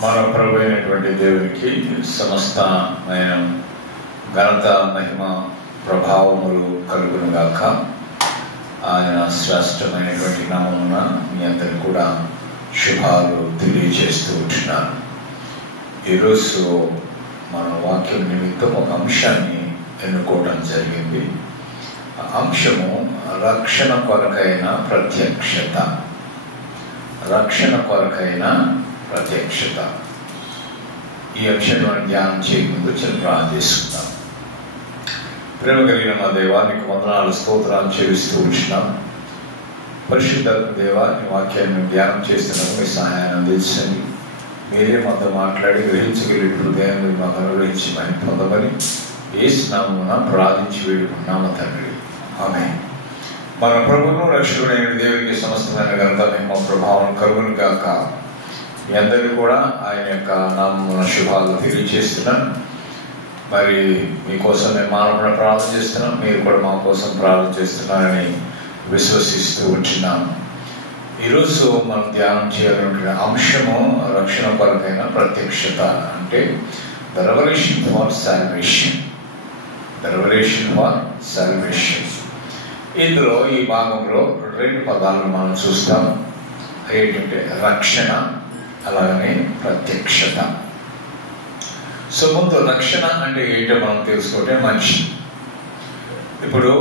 మన ప్రభు అయినటువంటి దేవునికి సమస్తమైన ఘనత, మహిమ, ప్రభావములు కలుగును గాక. ఆయన శ్రేష్టమైనటువంటి నామమున మీ అందరికీ కూడా శుభాలు తెలియజేస్తూ ఉంటున్నాను. ఈరోజు మన వాక్యం నిమిత్తం ఒక అంశాన్ని ఎన్నుకోవడం జరిగింది. అంశము రక్షణ కొరకైన ప్రత్యక్షత. రక్షణ కొరకైన ప్రత్యక్షత. ఈ అంశాన్ని మనం ధ్యానం చేయకముందు చిన్న ప్రార్థన చేసుకుందాం. ప్రేమ కలిగిన మా దేవా, నీకు వందనాలు, స్తోత్రాలు చెల్లిస్తూ ఉంటున్నాం. పరిశుద్ధ దేవా, నీ వాక్యాన్ని ధ్యానం చేస్తున్నందుకు మీ సహాయాన్ని అందించండి. మీరే మాతో మాట్లాడి గ్రహించగలిగే హృదయాన్ని మాకు అనుగ్రహించి మహిమ పొందమని యేసు నామమున ప్రార్థించి వేడుకున్నాము తండ్రి. ఆమేన్. మన ప్రభువును రక్షకుడైన దేవునికి సమస్తమైన ఘనత, మహిమ, ప్రభావం కలుగును గాక. మీ అందరికీ కూడా ఆయన యొక్క నామమున శుభాలు తెలియజేస్తున్నాను. మరి మీకోసం మేము మానవుడు ప్రార్థన చేస్తున్నాం, మీరు కూడా మా కోసం ప్రార్థన చేస్తున్నారని విశ్వసిస్తూ ఉంటున్నాము. ఈరోజు మనం ధ్యానం చేయాలనుకునే అంశము రక్షణ కొరకైన ప్రత్యక్షత. అంటే the revolution for salvation. The revolution for salvation. ఇందులో ఈ భాగంలో రెండు పదాలను మనం చూస్తాం. ఏంటంటే రక్షణ, అలాగనే ప్రత్యక్షత. సో ముందు రక్షణ అంటే ఏంటో మనం తెలుసుకుంటే మంచి. ఇప్పుడు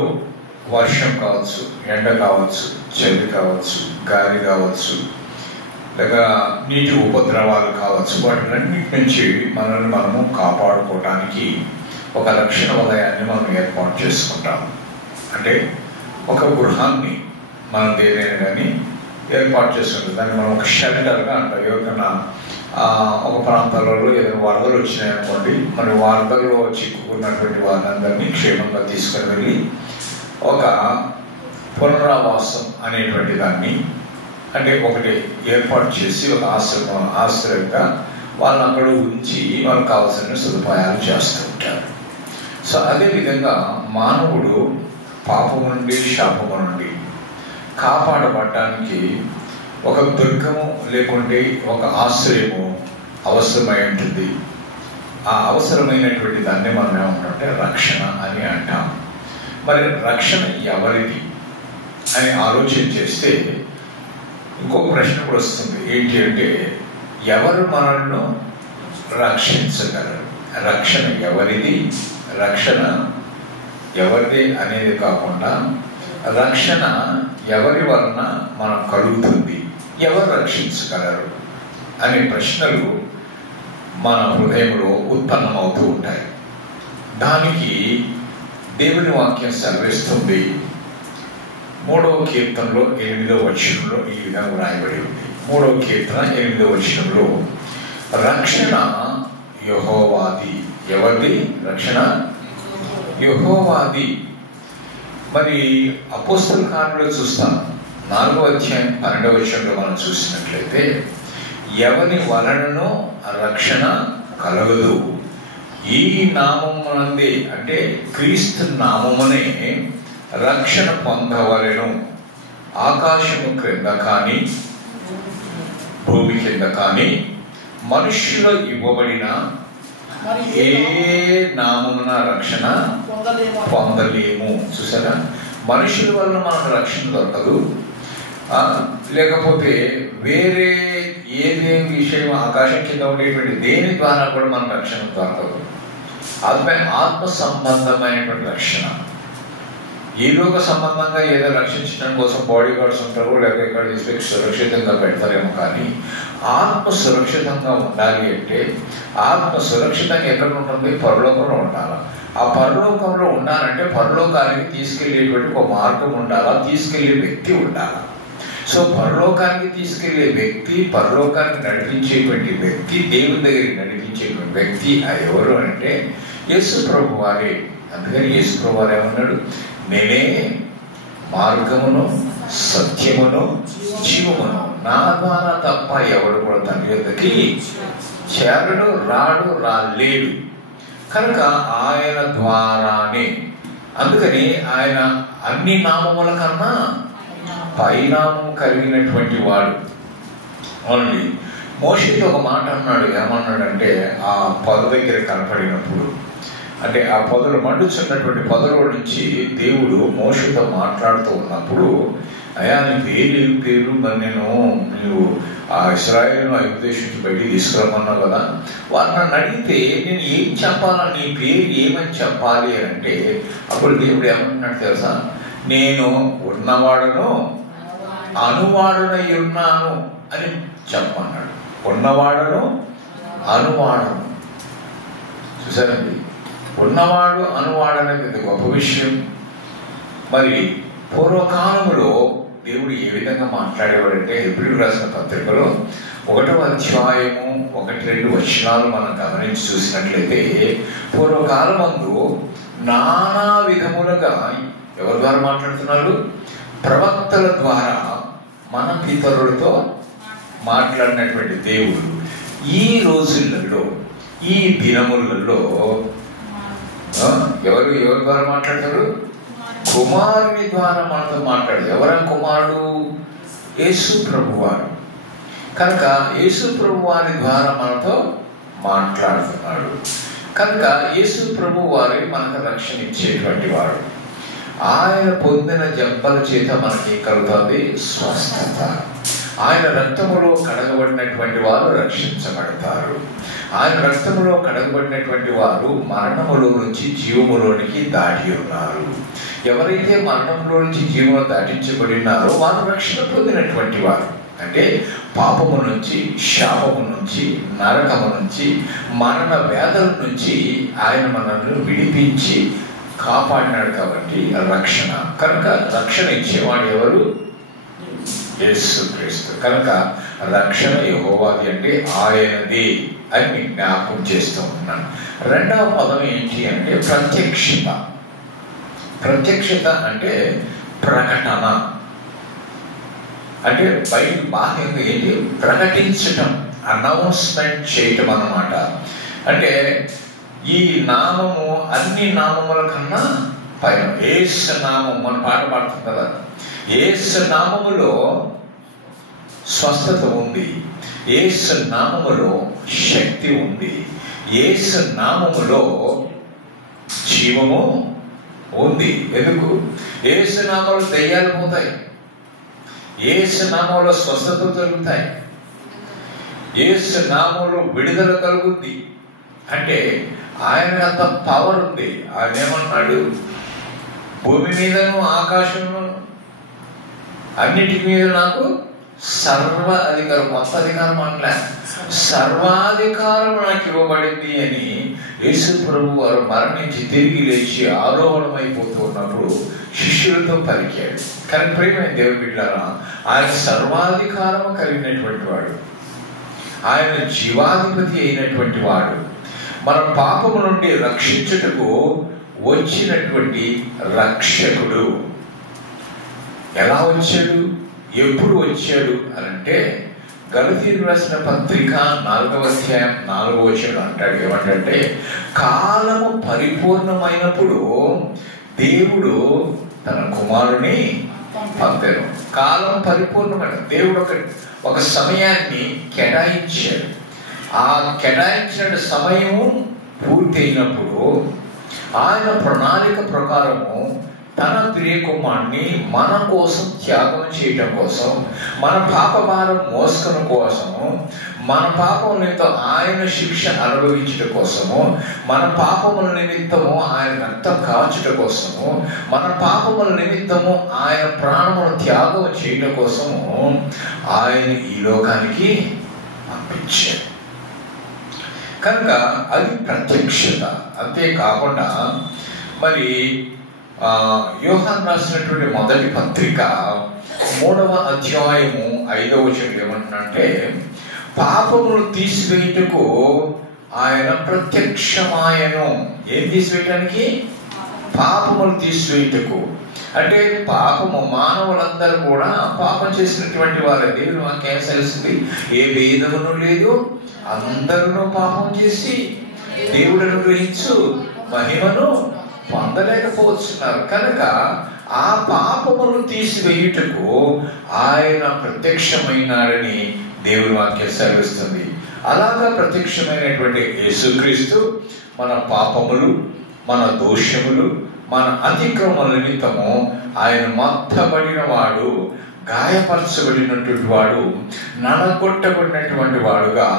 వర్షం కావచ్చు, ఎండ కావచ్చు, చలి కావచ్చు, గాలి కావచ్చు, లేక నీటి ఉపద్రవాలు కావచ్చు, వాటిలన్నిటి నుంచి మనల్ని మనము కాపాడుకోవడానికి ఒక రక్షణ వలయాన్ని మనం ఏర్పాటు చేసుకుంటాం. అంటే ఒక గృహాన్ని మనం ఏదైనా కానీ ఏర్పాటు చేసుకుంటాం. దాన్ని మనం ఒక షెల్టర్గా అంటాం. ఎవరికైనా ఒక ప్రాంతాలలో ఏదైనా వరదలు వచ్చినాయనుకోండి, మరి వరదల్లో చిక్కుకున్నటువంటి వారందరినీ క్షేమంగా తీసుకుని వెళ్ళి ఒక పునరావాసం అనేటువంటి దాన్ని, అంటే ఒకటి ఏర్పాటు చేసి ఒక ఆశ్రయంగా వాళ్ళని అక్కడ ఉంచి వాళ్ళకి కావాల్సిన సదుపాయాలు చేస్తూ ఉంటారు. సో అదేవిధంగా మానవుడు పాపము నుండి, శాపము నుండి కాపాడబడటానికి ఒక దుర్గము లేకుంటే ఒక ఆశ్రయము అవసరమై ఉంటుంది. ఆ అవసరమైనటువంటి దాన్ని మనం ఏమంటే రక్షణ అని అంటాం. మరి రక్షణ ఎవరిది అని ఆలోచన చేస్తే ఇంకొక ప్రశ్న కూడా వస్తుంది. ఏంటి అంటే, ఎవరు మనల్ని రక్షించగలరు? రక్షణ ఎవరిది, రక్షణ ఎవరిది అనేది కాకుండా రక్షణ ఎవరి వలన మనం కలుగుతుంది, ఎవరు రక్షించగలరు అనే ప్రశ్నలు మన హృదయంలో ఉత్పన్నమవుతూ ఉంటాయి. దానికి దేవుని వాక్యం సెలవిస్తుంది. 3వ కీర్తనలో 8వ వచనంలో ఈ విధంగా రాయబడి ఉంది. 3వ కీర్తన 8వ వచనంలో రక్షణ యెహోవాది. ఎవరిది రక్షణ? యెహోవాది. మరి అపోస్తల కార్యంలో చూస్తాం, 4వ అధ్యాయం 12వ వచనంలో మనం చూసినట్లయితే, ఎవని వలననో రక్షణ కలగదు, ఈ నామమునందే, అంటే క్రీస్తు నామమునే రక్షణ పొందవలెను, ఆకాశము క్రింద కానీ భూమి కింద కానీ మనుష్యులు ఇవ్వబడిన ఏ నామమున రక్షణ పొందలేము. చూసారా, మనుషుల వల్ల మనకు రక్షణ దొరకదు. లేకపోతే వేరే ఏదేం విషయం ఆకాశం కింద ఉండేటువంటి దేని ద్వారా కూడా మన రక్షణ దొరకదు. ఆత్మ సంబంధమైనటువంటి రక్షణ. ఈ లోక సంబంధంగా ఏదో రక్షించడం కోసం బాడీ గార్డ్స్ ఉంటారు, లేకపోతే ఎక్కడ తీసుకెళ్ళి సురక్షితంగా పెడతారేమో. కానీ ఆత్మ సురక్షితంగా ఉండాలి అంటే, ఆత్మ సురక్షితంగా ఎక్కడ ఉంటుంది? పరలోకంలో ఉండాలి. ఆ పరలోకంలో ఉండాలంటే పరలోకానికి తీసుకెళ్లేటువంటి ఒక మార్గం ఉండాలా, తీసుకెళ్లే వ్యక్తి ఉండాలి. సో పరలోకానికి తీసుకెళ్లే వ్యక్తి, పరలోకానికి నడిపించేటువంటి వ్యక్తి, దేవుని దగ్గరికి నడిపించేటువంటి వ్యక్తి ఎవరు అంటే యేసు ప్రభు వారే. అందుకని యేసు ప్రభు వారు ఏమన్నాడు? నేనే మార్గమును, సత్యమును, జీవమును, నా ద్వారా తప్ప ఎవడు కూడా తన యొద్దకి చేరడు, రాలేడు. కనుక ఆయన ద్వారానే. అందుకని ఆయన అన్ని నామముల కన్నా పైనామం కలిగినటువంటి వాడు. అవునండి, మోషేతో ఒక మాట అన్నాడు. ఏమన్నాడంటే, ఆ పొద దగ్గర కనపడినప్పుడు, అంటే ఆ పొదలు మండుచున్నటువంటి పొదలో నుంచి దేవుడు మోషేతో మాట్లాడుతూ ఉన్నప్పుడు, అయ్యా నీ పేరు మరి నీవు ఆ ఇశ్రాయేలును ఐగుప్తు దేశం నుంచి బయటికి తీసుకురమ్మన్నావు కదా, వారు నన్ను అడిగితే నేను ఏం చెప్పాలా, నీ పేరు ఏమని చెప్పాలి అని అంటే, అప్పుడు దేవుడు ఏమన్నాడు తెలుసా, నేను ఉన్నవాడును అనువాడునై ఉన్నాను అని చెప్పన్నాడు. ఉన్నవాడును అనువాడను. చూసారండి, ఉన్నవాడు అనువాడు అనేది గొప్ప విషయం. మరి పూర్వకాలంలో దేవుడు ఏ విధంగా మాట్లాడేవాడంటే, హెబ్రీయులకు రాసిన పత్రికలో 1వ అధ్యాయము 1-2 వచనాలు మనం గమనించి చూసినట్లయితే, పూర్వకాలమందు నానా విధములుగా ఎవరి ద్వారా మాట్లాడుతున్నారు? ప్రవక్తల ద్వారా మన పితరులతో మాట్లాడినటువంటి దేవుడు ఈ రోజులలో, ఈ దినములలో ఎవరు ద్వారా మాట్లాడతారు? కుమారుని ద్వారా మనతో మాట్లాడు. ఎవరా కుమారుడు? యేసు ప్రభువారు. కనుక యేసు ప్రభువారి ద్వారా మనతో మాట్లాడుతున్నాడు. కనుక యేసు ప్రభువారి మనకు రక్షణ ఇచ్చేటువంటి వాడు. ఆయన పొందిన జబ్బల చేత మనకి కలుగుతుంది స్వస్థత. ఆయన రక్తములో కడగబడినటువంటి వారు రక్షించబడతారు. ఆయన రక్తములో కడగబడినటువంటి వారు మరణములో నుంచి జీవములోనికి దాటి ఉన్నారు. ఎవరైతే మరణంలో నుంచి జీవము దాటించబడినారో వారు రక్షణ పొందినటువంటి వారు. అంటే పాపము నుంచి, శాపము నుంచి, నరకము నుంచి, మరణ వేదల నుంచి ఆయన మనల్ని విడిపించి కాపాడినాడు. కాబట్టి రక్షణ. కనుక రక్షణ ఇచ్చేవాడు ఎవరు? యేసుక్రీస్తు. కనుక రక్షణ యెహోవాది అంటే ఆయనది అని మీకు జ్ఞాపకం చేస్తూ ఉన్నాను. రెండవ పదం ఏంటి అంటే ప్రత్యక్షత. ప్రత్యక్షత అంటే ప్రకటన. అంటే బయట బాహ్యంగా ఏంటి? ప్రకటించటం, అనౌన్స్మెంట్ చేయటం అన్నమాట. అంటే ఈ నామము అన్ని నామముల కన్నా పైన. యేసు నామం, మన పాట పాడుతుంది కదా, యేసు నామములో స్వస్థత ఉంది, యేసు నామములో శక్తి ఉంది, యేసు నామములో జీవము ఉంది. ఎందుకు? యేసు నామములో దయ్యాలు పోతాయి, యేసు నామములో స్వస్థత జరుగుతాయి, యేసు నామములో విడుదల కలుగుద్ది. అంటే ఆయన అంత పవర్ ఉంది. ఆయన ఏమన్నాడు? భూమి మీదను ఆకాశము అన్నిటి మీద నాకు సర్వ అధికారం, మొత్త అధికారం అనలే, సర్వాధికారం నాకు ఇవ్వబడింది అని యేసు ప్రభు వారు మరణించి తిరిగి లేచి ఆరోహణమైపోతూ ఉన్నప్పుడు శిష్యులతో పలికాడు. కానీ ప్రియమైన దేవుని బిడ్డలారా, ఆయన సర్వాధికారం కలిగినటువంటి వాడు, ఆయన జీవాధిపతి అయినటువంటి వాడు, మన పాపము నుండి రక్షించుటకు వచ్చినటువంటి రక్షకుడు. ఎలా వచ్చాడు? ఎప్పుడు వచ్చాడు అని అంటే, గలతీయులకు రాసిన పత్రిక 4వ అధ్యాయం 4వ వచనం అంటాడు. ఏమంటే, కాలము పరిపూర్ణమైనప్పుడు దేవుడు తన కుమారుని పంపారు. కాలం పరిపూర్ణమైన దేవుడు ఒక సమయాన్ని కేటాయించాడు. ఆ కేటాయించిన సమయము పూర్తి అయినప్పుడు ఆయన ప్రణాళిక ప్రకారము తన ప్రియ కుమారుని మన కోసం త్యాగం చేయటం కోసం, మన పాప భారం మోసుకుని కోసము, మన పాపముల నిమిత్తం ఆయన శిక్ష అనుభవించడం కోసము, మన పాపముల నిమిత్తము ఆయన రక్తం కాచుట కోసము, మన పాపముల నిమిత్తము ఆయన ప్రాణమును త్యాగం చేయటం కోసము ఆయన ఈ లోకానికి పంపించాడు. కనుక అది ప్రత్యక్షత. అంతేకాకుండా మరి యోహాను రాసినటువంటి మొదటి పత్రిక 3వ అధ్యాయము 5వ వచనం ఏమంటున్నంటే, పాపములు తీసివేయుటకు ఆయన ప్రత్యక్షమాయను. ఏం తీసివేయటానికి? పాపములు తీసివేయుటకు. అంటే పాపము, మానవులందరూ కూడా పాపం చేసినటువంటి వారు. దేవుడు మాకేం తెలిసింది? ఏ భేదమును లేదు, అందరూ పాపం చేసి దేవుడు అనుగ్రహించు మహిమను పొందలేకపోతున్నారు. కనుక ఆ పాపమును తీసివేయుటకు ఆయన ప్రత్యక్షమైనాడని దేవుని వాక్యం సెలవిస్తుంది. అలాగా ప్రత్యక్షమైనటువంటి యేసుక్రీస్తు మన పాపములు, మన దోషములు, మన అతిక్రమల నిమిత్తము ఆయన మత్తబడిన వాడు, గాయపరచబడినటువంటి వాడు, నడగొట్టబడినటువంటి వాడుగా,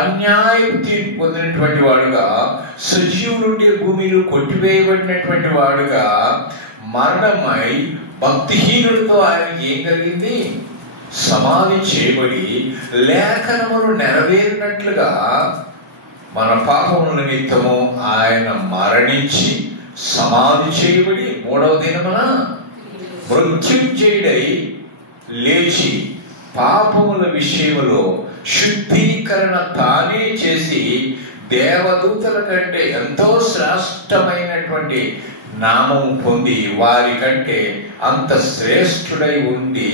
అన్యాయం తీర్పు పొందినటువంటి వాడుగా, సజీవులుండే భూమిలో కొట్టివేయబడినటువంటి వాడుగా మరణమై భక్తిహీనులతో ఆయనకి ఏం కలిగింది? సమాధి చేయబడి లేఖనములు నెరవేరినట్లుగా మన పాపముల నిమిత్తము ఆయన మరణించి సమాధి చేయబడి 3వ దినమున మృత్యుంజయుడై లేచి పాపముల విషయములో శుద్ధీకరణ తానే చేసి దేవదూతల కంటే ఎంతో శ్రేష్టమైనటువంటి నామము పొంది వారి కంటే అంత శ్రేష్ఠుడై ఉండి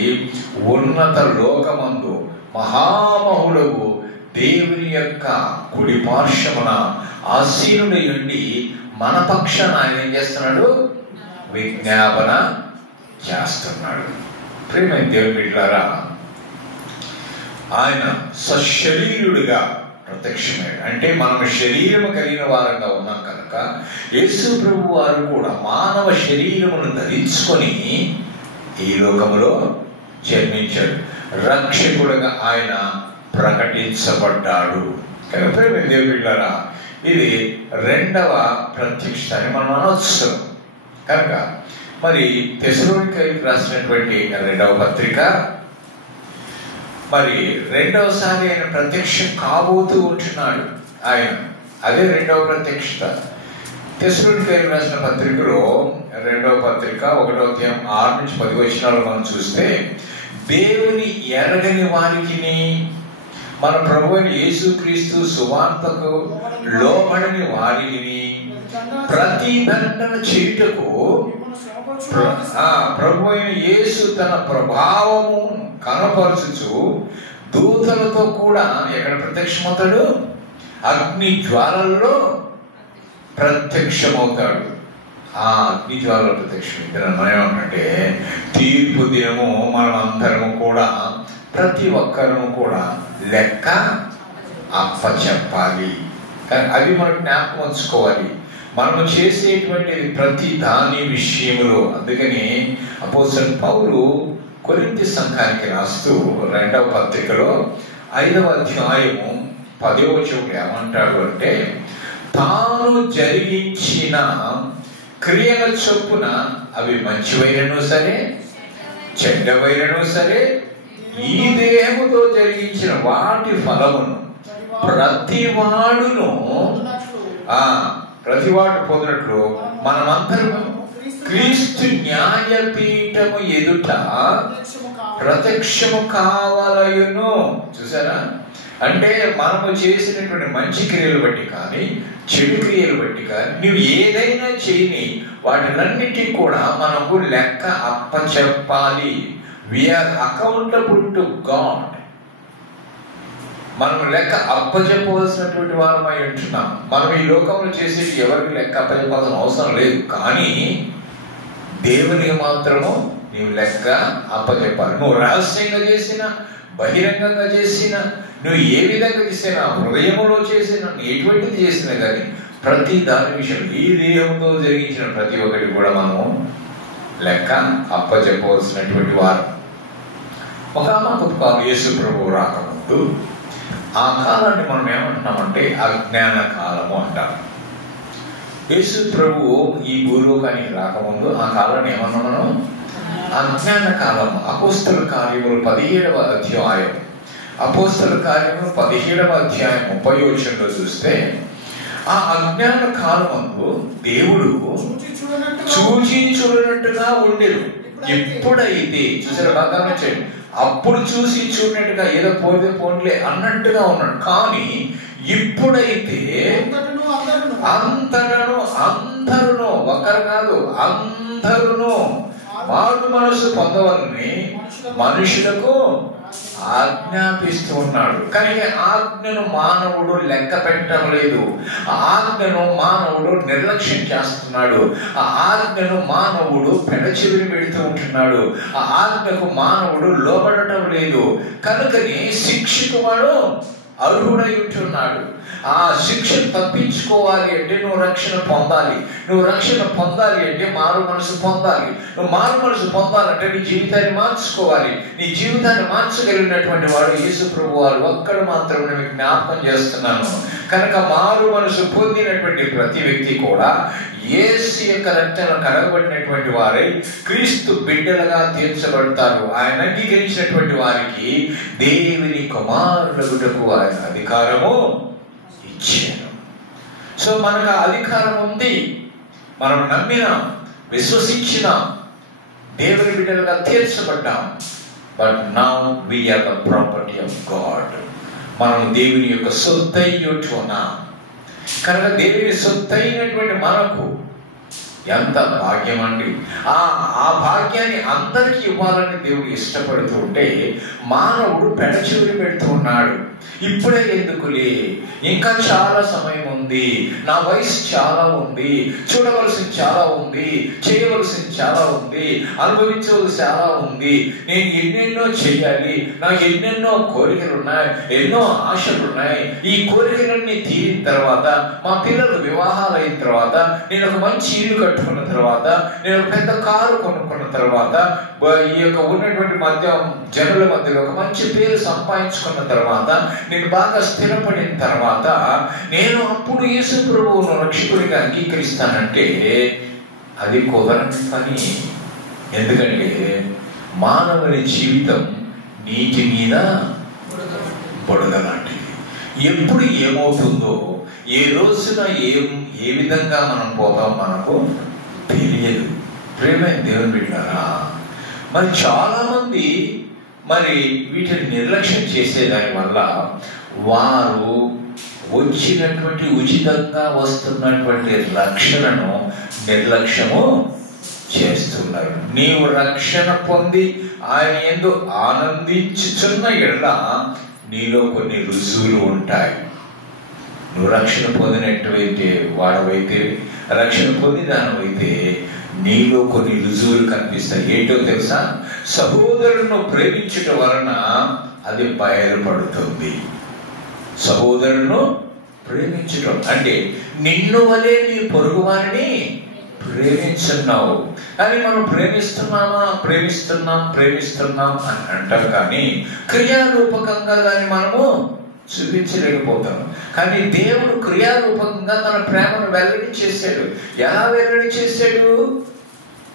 ఉన్నత లోకమందు మహామహుడగు దేవుని యొక్క కుడి పార్శ్వమున ఆసీనుడై ఉండి మన పక్షాన ఆయన ఏం చేస్తున్నాడు? విజ్ఞాపన చేస్తున్నాడు. ప్రియమైన దేవుని బిడ్డలారా, ఆయన సశరీరుడుగా ప్రత్యక్షమయ్యాడు. అంటే మనం శరీరము కలిగిన వారంగా ఉన్నాం కనుక యేసు ప్రభు వారు కూడా మానవ శరీరమును ధరించుకొని ఈ లోకములో జన్మించాడు. రక్షకుడుగా ఆయన ప్రకటించబడ్డాడు. కనుక ప్రియమైన దేవుని బిడ్డలారా, ఇది 2వ ప్రత్యక్షత అని మనం అనవచ్చు. కనుక మరి తెస్సలోనికైకి రాసినటువంటి 2వ పత్రిక, మరి 2వసారి ఆయన ప్రత్యక్షం కాబోతూ ఉంటున్నాడు. ఆయన అదే 2వ ప్రత్యక్షత. తెస్సలోనికైకి రాసిన పత్రికలో 2వ పత్రిక 1వ అధ్యాయం 6 నుంచి 10 వచనాలు మనం చూస్తే, దేవుని ఎరగని వారికి మన ప్రభు యేసుక్రీస్తు సువార్తకు లోబడని వారిని ప్రతిదండన చేయుటకు ప్రభు అయిన యేసు తన ప్రభావము కనపరచుచు దూతలతో కూడా ఎక్కడ ప్రత్యక్షమవుతాడు? అగ్ని జ్వాలల్లో ప్రత్యక్షమవుతాడు. ఆ అగ్ని జ్వాలలో ప్రత్యక్షం ఏమంటే తీర్పు దినము మనం అందరము కూడా, ప్రతి ఒక్కరము కూడా లెక్క అప్పచెప్పాలి. కానీ అది మనం జ్ఞాపకం ఉంచుకోవాలి. మనము చేసేటువంటిది ప్రతి దాని విషయంలో. అందుకని అపోస్తలుడైన పౌలు కొరింథీ సంఘానికి రాస్తూ 2వ పత్రికలో 5వ అధ్యాయము 10వ వచనం ఏమంటాడు అంటే, తాను జరిగించిన క్రియల చొప్పున అవి మంచివైనను సరే చెడ్డవైనను సరే ఈ దేహముతో జరిగించిన వాటి ఫలమును ప్రతివాడు పొందినట్లు మనమందరము క్రీస్తు న్యాయపీఠము ఎదుట ప్రత్యక్షము కావాలయును. చూసారా? అంటే మనము చేసినటువంటి మంచి క్రియలు బట్టి కానీ చెడు క్రియలు బట్టి కానీ నువ్వు ఏదైనా చేయని వాటినన్నిటికీ కూడా మనకు లెక్క అప్పచెప్పాలి. We are accountable to God. మనం లెక్క అప్పచెప్పవలసినటువంటి వారమై ఉంటున్నాం. మనం ఈ లోకంలో చేసేది ఎవరికి లెక్క అప్పచెప్పాల్సిన అవసరం లేదు. కానీ దేవునికి మాత్రము నీవు లెక్క అప్పచెప్పాలి. నువ్వు రహస్యంగా చేసినా, బహిరంగంగా చేసినా, నువ్వు ఏ విధంగా చేసినా, హృదయంలో చేసినా, ఎటువంటిది చేసినా కానీ ప్రతి దాని విషయం ఈ దేహంతో జరిగించిన ప్రతి ఒక్కటి కూడా మనము లెక్క అప్పచెప్పవలసినటువంటి వారు. ఒక యేసు ప్రభువు రాకముందు ఆ కాలాన్ని మనం ఏమంటున్నామంటే అజ్ఞాన కాలము అంటాం. యేసు ప్రభువు ఈ భూలోకానికి రాకముందు ఆ కాలాన్ని ఏమన్నా మనం అజ్ఞాన కాలము. అపోస్తల కార్యములు 17వ అధ్యాయం, అపోస్తల కార్యములు 17వ అధ్యాయం 30వ వచనంలో చూస్తే, ఆ అజ్ఞాన కాలమందు దేవుడు చూచి చూడనట్టుగా ఉండేరు. ఎప్పుడైతే చూసారు, బాగా నచ్చండి, అప్పుడు చూసి చూడనట్టుగా ఏదో పోతే పోన్లే అన్నట్టుగా ఉన్నాడు. కానీ ఇప్పుడైతే అందరూ ఒకరు కాదు, అందరూ మారు మనసు పొందవాలని మనుషులకు ఆజ్ఞాపిస్తూ ఉన్నాడు. కానీ ఆజ్ఞను మానవుడు లెక్క పెట్టడం లేదు. ఆజ్ఞను మానవుడు నిర్లక్ష్యం చేస్తున్నాడు. ఆ ఆజ్ఞను మానవుడు పెడచెవిని పెడుతూ ఉంటున్నాడు. ఆ ఆజ్ఞకు మానవుడు లోబడటం లేదు. కనుకని శిక్షకు వాడు అర్హుడై ఉంటున్నాడు. ఆ శిక్షను తప్పించుకోవాలి అంటే నువ్వు రక్షణ పొందాలి. నువ్వు రక్షణ పొందాలి అంటే మారు మనసు పొందాలి. నువ్వు మారు మనసు పొందాలంటే నీ జీవితాన్ని మార్చుకోవాలి. నీ జీవితాన్ని మార్చగలిగినటువంటి వాడు యేసు ప్రభు వారు ఒక్కడు మాత్రమే నేను జ్ఞాపకం చేస్తున్నాను. కనుక మారు మనసు పొందినటువంటి ప్రతి వ్యక్తి కూడా యేసు యొక్క రక్తంలో కడగబడినటువంటి వారై క్రీస్తు బిడ్డలుగా తీర్చబడతారు. ఆయన అంగీకరించినటువంటి వారికి దేవుని కుమారులగుటకు ఆయన అధికారము ఇచ్చారు. సో మనకు ఆ అధికారం ఉంది. మనం నమ్మినాం, విశ్వసించినాం, దేవుని బిడ్డలుగా తీర్చబడ్డాం. But now we are the property of God. మనం దేవుని యొక్క సొత్తై ఉంటున్నాం. కనుక దేవుని సొత్తైనటువంటి మనకు ఎంత భాగ్యం అండి. ఆ భాగ్యాన్ని అందరికీ ఇవ్వాలని దేవుడు ఇష్టపడుతూ ఉంటే మానవుడు పెడచెవిని పెడుతూ ఉన్నాడు. ఇప్పుడే ఎందుకులే, ఇంకా చాలా సమయం ఉంది, నా వయసు చాలా ఉంది, చూడవలసింది చాలా ఉంది, చేయవలసింది చాలా ఉంది, అనుభవించవలసి చాలా ఉంది, నేను ఎన్నెన్నో చేయాలి, నాకు ఎన్నెన్నో కోరికలు ఉన్నాయి, ఎన్నో ఆశలు ఉన్నాయి. ఈ కోరికలన్నీ తీరిన తర్వాత, మా పిల్లలకు వివాహాలు అయిన తర్వాత, నేను ఒక మంచి ఇల్లు కట్టుకున్న తర్వాత, నేను ఒక పెద్ద కారు కొనుక్కున్న తర్వాత, ఈ యొక్క ఉన్నటువంటి జనుల మధ్యలో ఒక మంచి పేరు సంపాదించుకున్న తర్వాత, నేను బాగా స్థిరపడిన తర్వాత నేను అప్పుడు యేసు ప్రభువును రక్షకుడిగా అంగీకరిస్తానంటే అది కుదరని పని. ఎందుకంటే మానవుని జీవితం నీటి మీద బుడగ లాంటిది. ఎప్పుడు ఏమవుతుందో, ఏ రోజున ఏ విధంగా మనం పోతాం మనకు తెలియదు. ప్రేమైన దేవుని బిడ్డారా, మరి చాలా మంది వీటిని నిర్లక్ష్యం చేసేదాని వల్ల వారు వచ్చినటువంటి ఉచితంగా వస్తున్నటువంటి రక్షణను నిర్లక్ష్యము చేస్తున్నారు. నీవు రక్షణ పొంది ఆయన యందు ఆనందించుచున్న ఎడల నీలో కొన్ని రుజువులు ఉంటాయి. నువ్వు రక్షణ పొందినట్టువైతే వాడవైతే, రక్షణ పొంది దానివైతే నీలో కొన్ని రుజువులు కనిపిస్తాయి. ఏంటో తెలుసా? సహోదరులను ప్రేమించుట వలన అది బయలుపడుతుంది. సహోదరులను ప్రేమించడం అంటే నిన్ను వలే నీ పొరుగు వారిని ప్రేమించున్నావు. కానీ మనం ప్రేమిస్తున్నాం అని అంటాం, కానీ క్రియారూపకంగా దాన్ని మనము చూపించలేకపోతాం. కానీ దేవుడు క్రియారూపకంగా తన ప్రేమను వెల్లడి చేశాడు. ఎలా వెల్లడి చేశాడు?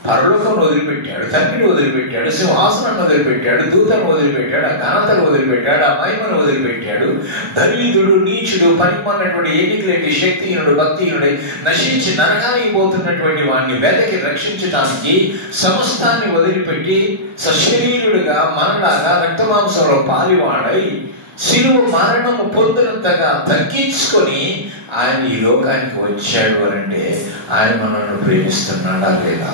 పరలోకం వదిలిపెట్టాడు, తండ్రిని వదిలిపెట్టాడు, సింహాసనాన్ని వదిలిపెట్టాడు, దూతను వదిలిపెట్టాడు, ఆ ఘనతను వదిలిపెట్టాడు, ఆ మహిమను వదిలిపెట్టాడు. దరిద్రుడు, నీచుడు, పనిమన్నటువంటి, ఎన్నికలేని శక్తిహీనుడు, భక్తిహీనుడై నశించి నరకానికి పోతున్నటువంటి వాడిని వెదకి రక్షించడానికి సమస్తాన్ని వదిలిపెట్టి సశరీరుడుగా మనలాగా రక్తమాంసంలో పాలివాడై శిలువ మరణము పొందినంతగా తగ్గించుకొని ఆయన ఈ లోకానికి వచ్చాడు అంటే ఆయన మనల్ని ప్రేమిస్తున్నాడా లేదా?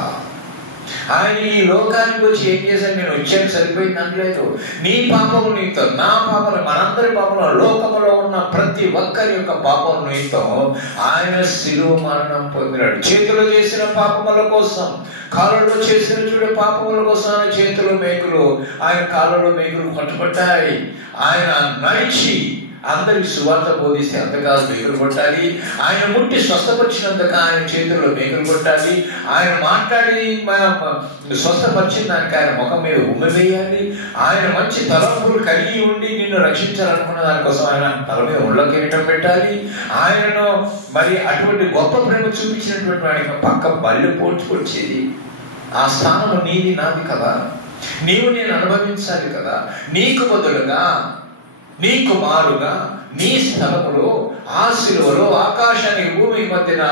ఆయన ఈ లోకానికి వచ్చి ఏం చేశాడు? నేను వచ్చాను సరిపోయింది అనలేదు. నీ పాపము నీతో, నా పాపము, మనందరి పాపంలో, లోకములో ఉన్న ప్రతి ఒక్కరి యొక్క పాపం నీతో ఆయన శిలువ మరణం పొందినాడు. చేతిలో చేసిన పాపముల కోసం, కాళ్ళలో చేసిన పాపముల కోసం ఆయన చేతులు మేకులు, ఆయన కాళ్ళలో మేకులు పట్టుబట్టాయి. ఆయన నడిచి అందరికి సువార్త బోధిస్తే అంతకాదు మేకులు కొట్టాలి. ఆయన ముట్టి స్వస్థపరిచినంతగా ఆయన చేతుల్లో మేకులు కొట్టాలి. ఆయన మాట్లాడి స్వస్థపరిచిన దానికి ఆయన ముఖం మీద ఉమ్మ వేయాలి. ఆయన మంచి తలంపులు కలిగి ఉండి నిన్ను రక్షించాలనుకున్న దానికోసం ఆయన తల మీద ఉళ్ళ కిరీటం పెట్టాలి. ఆయనను అటువంటి గొప్ప ప్రేమ చూపించినటువంటి వాడికి పక్క బల్లి పోడ్చుకొచ్చేది. ఆ స్థానం నీది, నాది కదా. నీవు నేను అనుభవించాలి కదా. నీకు బదులుగా, నీకు మారుగా నీ స్థలములో ఆ శిలువలో ఆకాశానికి భూమికి మధ్యన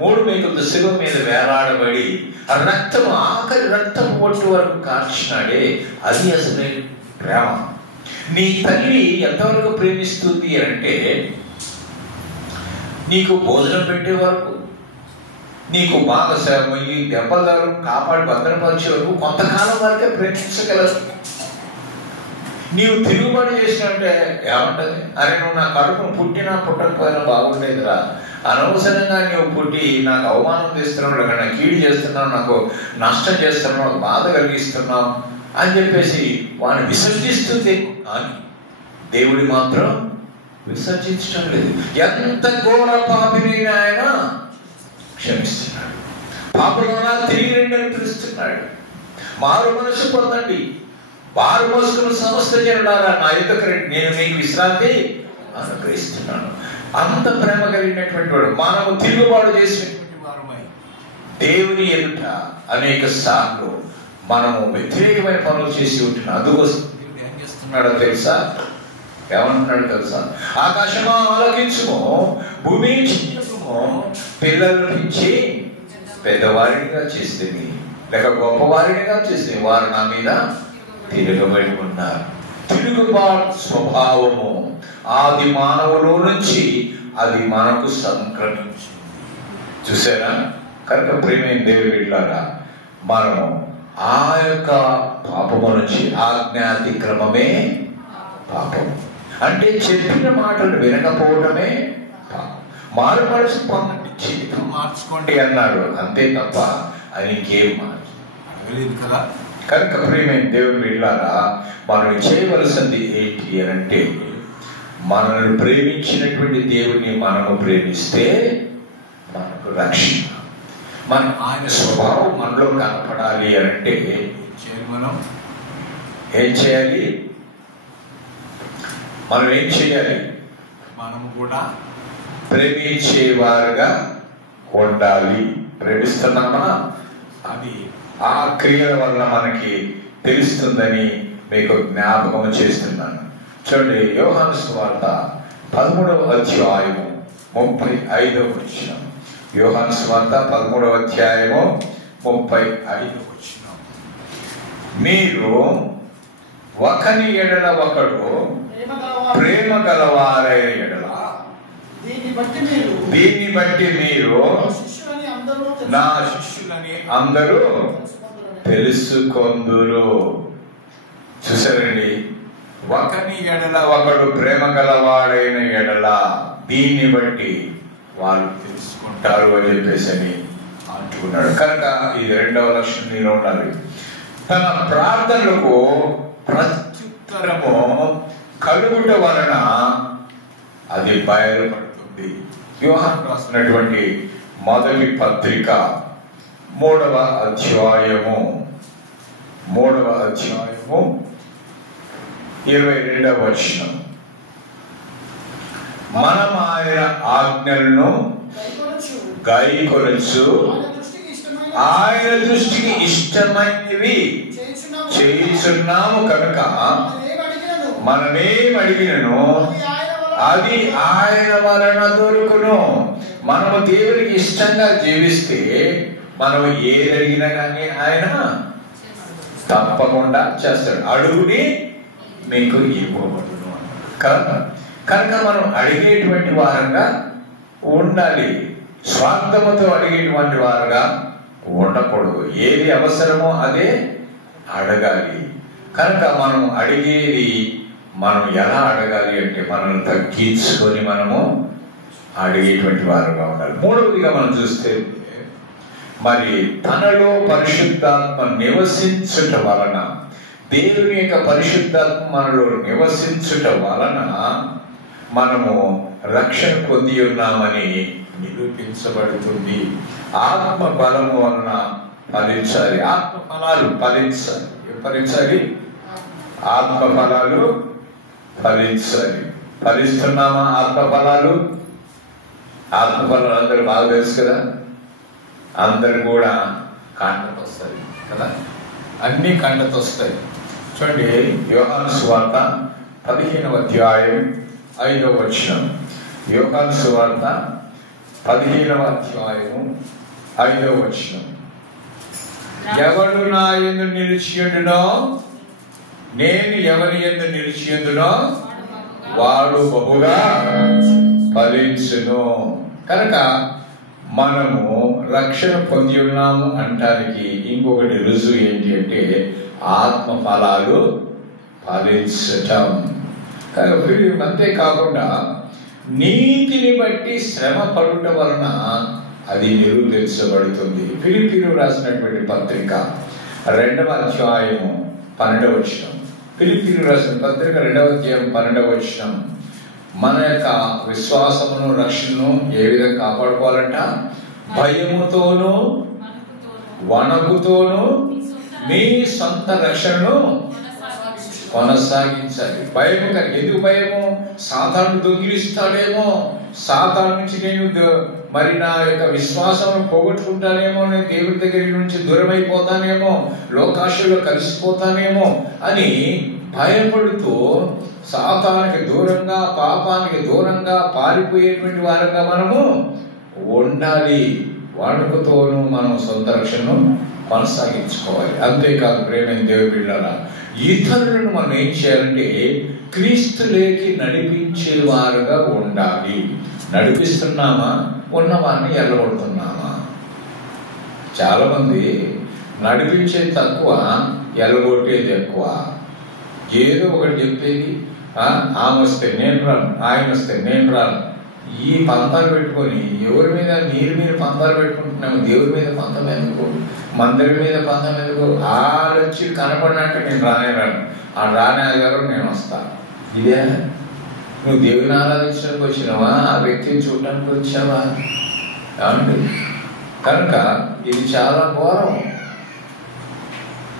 3 మేకులతో శిలువ మీద వేలాడబడి రక్తము, ఆఖరి రక్తము ఒట్టు వరకు కార్చినాడే, అది అసలు ప్రేమ. నీ తల్లి ఎంతవరకు ప్రేమిస్తుంది అంటే నీకు భోజనం పెట్టే వరకు, నీకు బాగా ఈ దెబ్బలు కాపాడి భద్రపరిచే వరకు కొంతకాలం వరకే ప్రేమించగలదు. నీవు తిరుగుబాటు చేసినట్టే ఏమంటది? అరే నువ్వు నా కడుపును పుట్టినా పుట్టకపోయినా బాగుండేదిరా, అనవసరంగా నువ్వు పుట్టి నాకు అవమానం చేస్తున్నావు, లేక నాకు కీడు చేస్తున్నావు, నాకు నష్టం చేస్తున్నావు, నాకు బాధ కలిగిస్తున్నావు అని చెప్పేసి వాడిని విసర్జిస్తుంది. కానీ దేవుడి మాత్రం విసర్జించడం లేదు. ఎంత ఘోర పాపినైనా ఆయన క్షమిస్తున్నాడు. పాపంగా తిరిగి రెండని పిలుస్తున్నాడు. మారు మనసు పొందండి, వారు మోసుకున్న సమస్త జనులారా నా యొద్దకు రండి, నేను మీకు విశ్రాంతి అనుగ్రహిస్తున్నాను. అంత ప్రేమ కలిగినటువంటి వాడు. మనము తిరుగుబాటు చేసినటువంటి వారమై దేవుని ఎదుట అనేక సార్లు మనము వ్యతిరేకమైన పనులు చేసి ఉంటున్నాం. అందుకోసం దేవుడు ఏం చేస్తున్నాడో తెలుసా? ఏమంటున్నాడు తెలుసా? ఆకాశమా ఆలకించుము, భూమి చించుము, పిల్లలను పెంచి పెద్దవారినిగా చేస్తుంది, లేక గొప్పవారినిగా చేస్తుంది. వారు నా మీద తిరగబడి ఉన్నారు. తిరుగుబాటు స్వభావము ఆది మానవులో నుంచి అది మనకు సంక్రమించింది. చూసారా? కనుక ప్రియమైన దేవుని బిడ్డలారా, మనము ఆ యొక్క పాపము నుంచి, ఆజ్ఞాతిక్రమమే పాపం అంటే చెప్పిన మాటలు వినకపోవడమే పాపం. మారు మనసు పొందండి, జీవితం మార్చుకోండి అన్నాడు, అంతే తప్ప అది ఇంకేం మార్చలేదు కదా. కనుక ప్రియమైన దేవుని బిడ్డలారా, మనం చేయవలసింది ఏంటి అని అంటే, మనల్ని ప్రేమించినటువంటి దేవుని మనము ప్రేమిస్తే మనకు రక్షణ, మన ఆయన స్వభావం మనలో కనపడాలి అంటే మనం ఏం చేయాలి? మనం ఏం చేయాలి? మనము కూడా ప్రేమించేవారుగా ఉండాలి. ప్రేమిస్తున్నామా? అది ఆ క్రియల వల్ల మనకి తెలుస్తుందని మీకు జ్ఞాపకం చేస్తున్నాను. చూడండి, యోహాను సువార్త 13వ అధ్యాయము 35వ వచనం. యోహాను సువార్త 13వ అధ్యాయము 35వ వచనం. మీరు ఒకని ఎడల ఒకడు ప్రేమ గలవారైన ఎడల దీన్ని బట్టి మీరు నా శిష్యులని అందరూ తెలుసుకొందురు. చూసారండి, ఒకని ఎడల ఒకడు ప్రేమ గలవాడైన ఎడల దీన్ని బట్టి వాళ్ళు తెలుసుకుంటారు అని చెప్పేసి అని అంటున్నాడు. కనుక ఇది రెండవ లక్షణం నీలో ఉండాలి. తన ప్రార్థనలకు ప్రత్యుత్తరము కలుగుట వలన అది బయలుపడుతుంది. యోహాను రాసినటువంటి మొదటి పత్రిక 3వ అధ్యాయము 22వ వచనం. మనం ఆయన ఆజ్ఞలను గైకొనచ్చు, ఆయన దృష్టికి ఇష్టమైనవి చేయుచున్నాము కనుక మనమేం అడిగినను అది ఆయన వలన దొరుకును. మనము దేవునికి ఇష్టంగా జీవిస్తే మనము ఏది అడిగినా కానీ ఆయన తప్పకుండా చేస్తాడు. అడుగుని మీకు ఇవ్వబడును. కనుక మనం అడిగేటువంటి వారంగా ఉండాలి, స్వార్థముతో అడిగేటువంటి వారుగా ఉండకూడదు. ఏది అవసరమో అదే అడగాలి. కనుక మనం అడిగేది మనం ఎలా అడగాలి అంటే మనల్ని తగ్గించుకొని మనము అడిగేటువంటి వారుగా ఉండాలి. మూడవదిగా మనం చూస్తే, మరి తనలో పరిశుద్ధాత్మ నివసించుట వలన, దేవుని యొక్క పరిశుద్ధాత్మ మనలో నివసించుట వలన మనము రక్షణ పొంది ఉన్నామని నిరూపించబడుతుంది. ఆత్మ బలము వలన ఫలించాలి, ఆత్మ ఫలాలు ఫలించాలి. ఫలించాలి, ఆత్మ ఫలాలు ఫలించాలి. ఫలిస్తున్నామా? ఆత్మ ఫలాలు, ఆత్మ ఫలాలు అందరూ బాగా తెలుసు కదా. అందరు కూడా కాండతో వస్తాయి కదా, అన్ని కాండతో వస్తాయి. చూడండి, యోహాను సువార్త 15వ అధ్యాయం 5వ వచనం. యోహాను సువార్త 15వ అధ్యాయము 5వ వచనం. ఎవడు నా యందు నిలిచియుండునో, నేను ఎవరి యందు నిలిచియుండునో వాడు బహుగా ఫలించును. కనుక మనము రక్షణ పొంది ఉన్నాము అంటానికి ఇంకొకటి రుజువు ఏంటి అంటే ఆత్మ ఫలాలు ఫలించటం. అంతేకాకుండా నీతిని బట్టి శ్రమ పడుట వలన అది నిరూపించబడుతుంది. ఫిలిప్పీయులకు రాసినటువంటి పత్రిక 2వ అధ్యాయము 12వ వచనం. ఫిలిప్పీయులకు రాసిన పత్రిక 2వ అధ్యాయం 12వ వచనం. మన యొక్క విశ్వాసమును రక్షణను ఏ విధంగా కాపాడుకోవాలంట? భయముతోనూ వణకుతోనూ మీ సొంత రక్షణను కొనసాగించాలి. భయము ఎందుకు భయము? సాతాను దొంగిలిస్తాడేమో, సాతాను నుంచి నేను మరి నా యొక్క విశ్వాసం పోగొట్టుకుంటానేమో, నేను దేవుడి దగ్గర నుంచి దూరం అయిపోతానేమో, లోకాశలో కలిసిపోతానేమో అని భయపడుతూ సాతానికి దూరంగా, పాపానికి దూరంగా పారిపోయేటువంటి వారంగా మనము ఉండాలి. వాడుకతోనూ మనం సొంత రక్షణను కొనసాగించుకోవాలి. అంతేకాదు ప్రేమైన దేవుని బిడ్డలారా, ఇతరులను మనం ఏం చేయాలంటే క్రీస్తులోకి నడిపించేవారుగా ఉండాలి. నడిపిస్తున్నామా? ఉన్నవారిని ఎల్లగొడుతున్నామా? చాలా మంది నడిపించేది తక్కువ, ఎల్లగొట్టేది ఎక్కువ. ఏదో ఒకటి చెప్పేది, ఆమె వస్తే నేను రాను, ఆయన వస్తే నేను రాను, ఈ పంతాలు పెట్టుకొని ఎవరి మీద మీరు పంతాలు పెట్టుకుంటున్నాము. దేవుడి మీద పంతం ఎందుకు? మందిరం మీద పంతం ఎందుకు? ఆడొచ్చి కనపడినట్టు నేను రాను, ఆ రానేగారు నేను వస్తాను. ఇదే నువ్వు దేవుని ఆరాధించడానికి వచ్చినావా? ఆ వ్యక్తిని చూడటానికి వచ్చావా? ఏమండి? కనుక ఇది చాలా ఘోరం.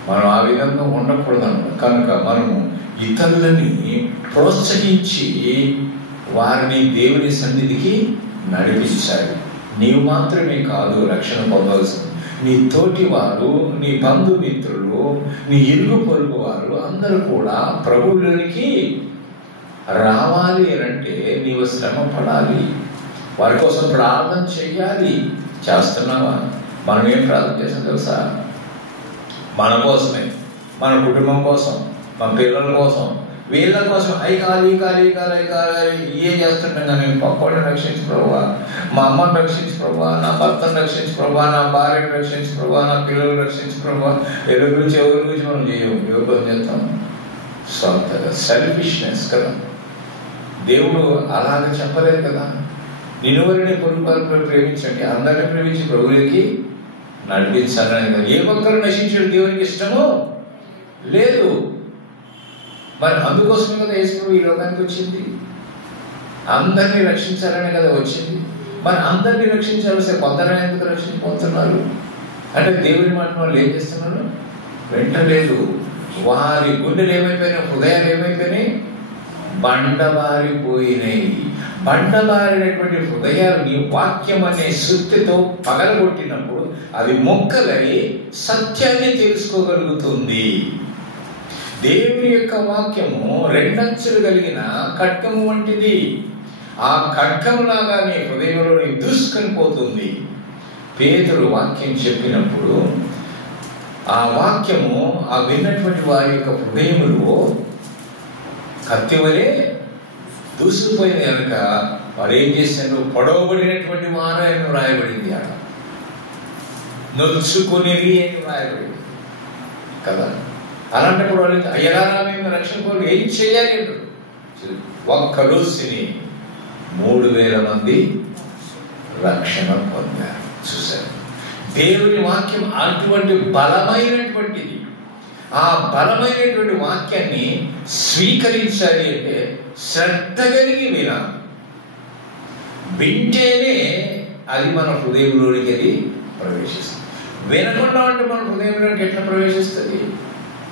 మనం ఆ విధంగా ఉండకూడదు. కనుక మనము ఇతరులని ప్రోత్సహించి వారిని దేవుని సన్నిధికి నడిపించాలి. నీవు మాత్రమే కాదు రక్షణ పొందవలసింది, నీ తోటి వారు, నీ బంధుమిత్రులు, నీ ఇరుగు పొరుగు వారు అందరూ కూడా ప్రభువులోనికి రావాలి అంటే నీవు శ్రమ పడాలి, వారి కోసం ప్రార్థన చెయ్యాలి. చేస్తున్నావా? మనం ఏం ప్రార్థన చేసాం తెలుసా? మన కోసమే, మన కుటుంబం కోసం, మన పిల్లల కోసం, వీళ్ళ కోసం ఐకాలి ఏ చేస్తుంటాం. కానీ పక్కోడిని రక్షించు ప్రభువా, మా అమ్మని రక్షించు ప్రభువా, నా భర్తను రక్షించు ప్రభువా, నా భార్యను రక్షించు ప్రభువా, నా పిల్లలను రక్షించు ప్రభువా. ఎవరి గురించి మనం చేయము. ఎవరి కోసం చేస్తాం? సొంతగా. సెల్ఫిష్నెస్ కదా. దేవుడు అలాగ చెప్పలేదు కదా. నిన్నువరిని పొరుగు ప్రేమించండి, అందరినీ ప్రేమించి ప్రభువులకి నడిపించాలని కదా. ఏ ఒక్కరు నశించడం దేవునికి ఇష్టమో లేదు. మరి అందుకోసమే కదా యేసు ఈ లోకానికి వచ్చింది, అందరినీ రక్షించాలనే కదా వచ్చింది. మరి అందరినీ రక్షించాల్సి కొందరు ఎందుకు రక్షించిపోతున్నారు అంటే దేవుని మాట వాళ్ళు ఏం చేస్తున్నారు? వెంటలేదు. వారి గుండెలు ఏమైపోయినాయి? హృదయాలు ఏమైపోయినాయి? బండబారిపోయినాయి. బండబారినటువంటి హృదయాలు నీ వాక్యం అనే సుత్తితో పగలగొట్టినప్పుడు అది మొక్కలై సత్యాన్ని తెలుసుకోగలుగుతుంది. దేవుని యొక్క వాక్యము రెండంచులు కలిగిన ఖడ్గము వంటిది. ఆ ఖడ్గములాగా నీ హృదయంలో దూసుకొని పోతుంది. పేతురు వాక్యం చెప్పినప్పుడు ఆ వాక్యము ఆ విన్నటువంటి వారి యొక్క హృదయములో కత్తివలే దూసుకుపోయింది కనుక వారు ఏం చేశారు? పొడవబడినటువంటి వారాయను రాయబడింది. అక్కడ నొచ్చుకునేది అని రాయబడింది కదా. అలాంటప్పుడు వాళ్ళు అయ్యగారా మేము రక్షణ కోరు ఏం చేయాలి? ఒక్క రోజుని 3000 మంది రక్షణ పొందారు. చూశారు. దేవుని వాక్యం అటువంటి బలమైనటువంటిది. ఆ బలమైనటువంటి వాక్యాన్ని స్వీకరించాలి అంటే శ్రద్ధ కలిగి వినాలి. వింటేనే అది మన హృదయంలోనికి అది ప్రవేశిస్తుంది. వినకుండా అంటే మన హృదయంలోనికి ఎట్లా ప్రవేశిస్తుంది?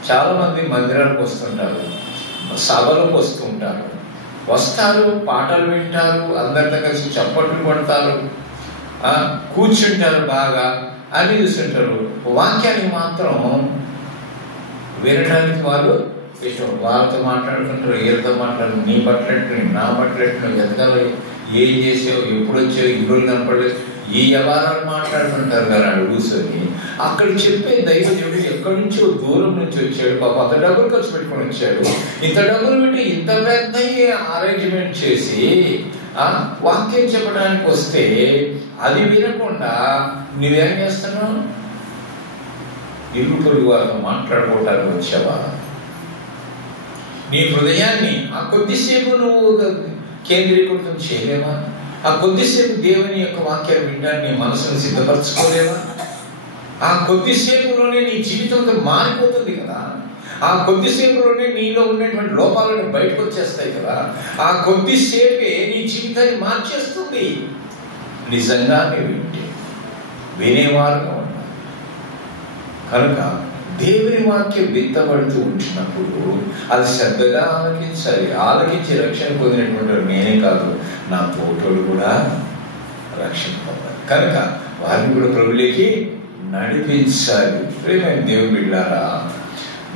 చాలా మంది మందిరాలకు వస్తుంటారు, సభలకు వస్తుంటారు, వస్తారు, పాటలు వింటారు, అందరితో కలిసి చప్పట్లు కొడతారు, కూర్చుంటారు, బాగా అన్ని చూస్తుంటారు. వాక్యానికి మాత్రం వినడానికి వాళ్ళు ఇష్టం. వాళ్ళతో మాట్లాడుకుంటారు, వీళ్ళతో మాట్లాడు, నీ బట్టలెట్టు, నా బట్టలెట్టు, ఎంతకాలం ఏం చేసావు, ఎప్పుడు వచ్చావు, ఇల్లు కనపడలేదు, ఈ వ్యవహారాలు మాట్లాడుతుంటారు కదా. కూర్చొని అక్కడ చెప్పే దైవజనుడు ఎక్కడి నుంచో దూరం నుంచి వచ్చాడు, పాప అంత డబ్బులు ఖర్చు పెట్టుకొని వచ్చాడు, ఇంత డబ్బులు పెట్టి ఇంత పెద్ద అరేంజ్మెంట్ చేసి వాక్యం చెప్పడానికి వస్తే అది వినకుండా నువ్వేం చేస్తున్నావు? ఇల్లు పొరుగు వారితో మాట్లాడుకోవటానికి వచ్చావా? నీ హృదయాన్ని ఆ కొద్దిసేపు నువ్వు కేంద్రీకృతం చేయలేవా? ఆ కొద్దిసేపు దేవుని యొక్క వాక్యాన్ని వినడానికి నీ మనసును సిద్ధపరచుకోలేవా? ఆ కొద్దిసేపులోనే నీ జీవితంతో మారిపోతుంది కదా. ఆ కొద్దిసేపులోనే నీలో ఉన్నటువంటి లోపాలను బయటకు వచ్చేస్తాయి కదా. ఆ కొద్దిసేపే నీ జీవితాన్ని మార్చేస్తుంది. నిజంగా నేను వినేవారుగా ఉన్నాను కనుక దేవుని వాక్యం విత్తబడుతూ ఉంటున్నప్పుడు అది శ్రద్ధగా ఆలకించాలి. ఆలకించి రక్షణ పొందినటువంటి నేనే కాదు, నా తోటోడు కూడా రక్షణ పొందాలి. కనుక వారిని కూడా ప్రభువులోకి నడిపించాలి. ప్రియమైన దేవుని బిడ్డలారా,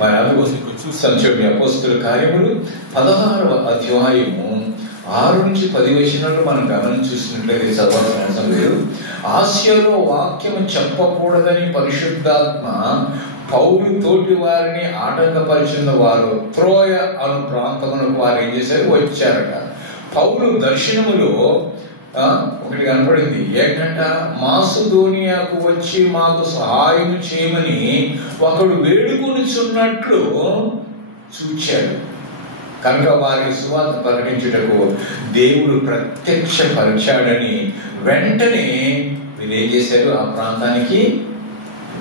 మరి అందుకోసం చూస్తాం చూడండి. అపోస్తలుల కార్యములు 16వ అధ్యాయము 6 నుంచి 10 వచనాలు మనం గమనం చూసినట్లయితే చదవాల్సిన అవసరం లేదు. ఆసియాలో వాక్యము చెప్పకూడదని పరిశుద్ధాత్మ పౌలు తోటి వారిని ఆటంకపరిచిన వారు త్రోయ అను ప్రాంతమునకు వారు ఏం చేశారు, వచ్చారట. పౌలు దర్శనములో ఒకటి కనపడింది. ఏంటంట, మాసిదోనియాకు వచ్చి మాకు సహాయం చేయమని ఒకడు వేడుకొనిచున్నట్లు చూచాడు. కనుక వారికి సువార్త ప్రకటించుటకు దేవుడు ప్రత్యక్షపరిచాడని వెంటనే వీళ్ళు ఏం చేశారు, ఆ ప్రాంతానికి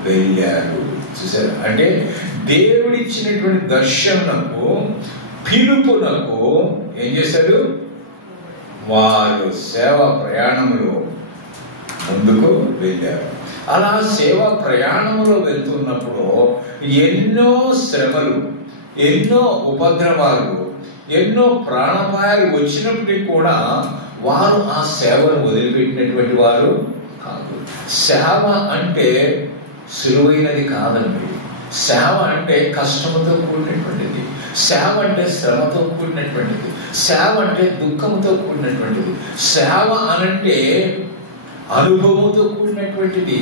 వెళ్ళారు. చూసారు అంటే దేవుడిచ్చినటువంటి దర్శనకు పిలుపునకు ఏం చేశారు, వారు సేవా ప్రయాణంలో ముందుకు వెళ్ళారు. అలా సేవా ప్రయాణంలో వెళ్తున్నప్పుడు ఎన్నో శ్రమలు, ఎన్నో ఉపద్రవాలు, ఎన్నో ప్రాణాపాయాలు వచ్చినప్పటికీ కూడా వారు ఆ సేవను వదిలిపెట్టినటువంటి వారు కాదు. సేవ అంటే సులువైనది కాదండి. సేవ అంటే కష్టంతో కూడినటువంటిది. సేవ అంటే శ్రమతో కూడినటువంటిది. సేవ అంటే దుఃఖంతో కూడినటువంటిది. సేవ అనంటే అనుభవంతో కూడినటువంటిది.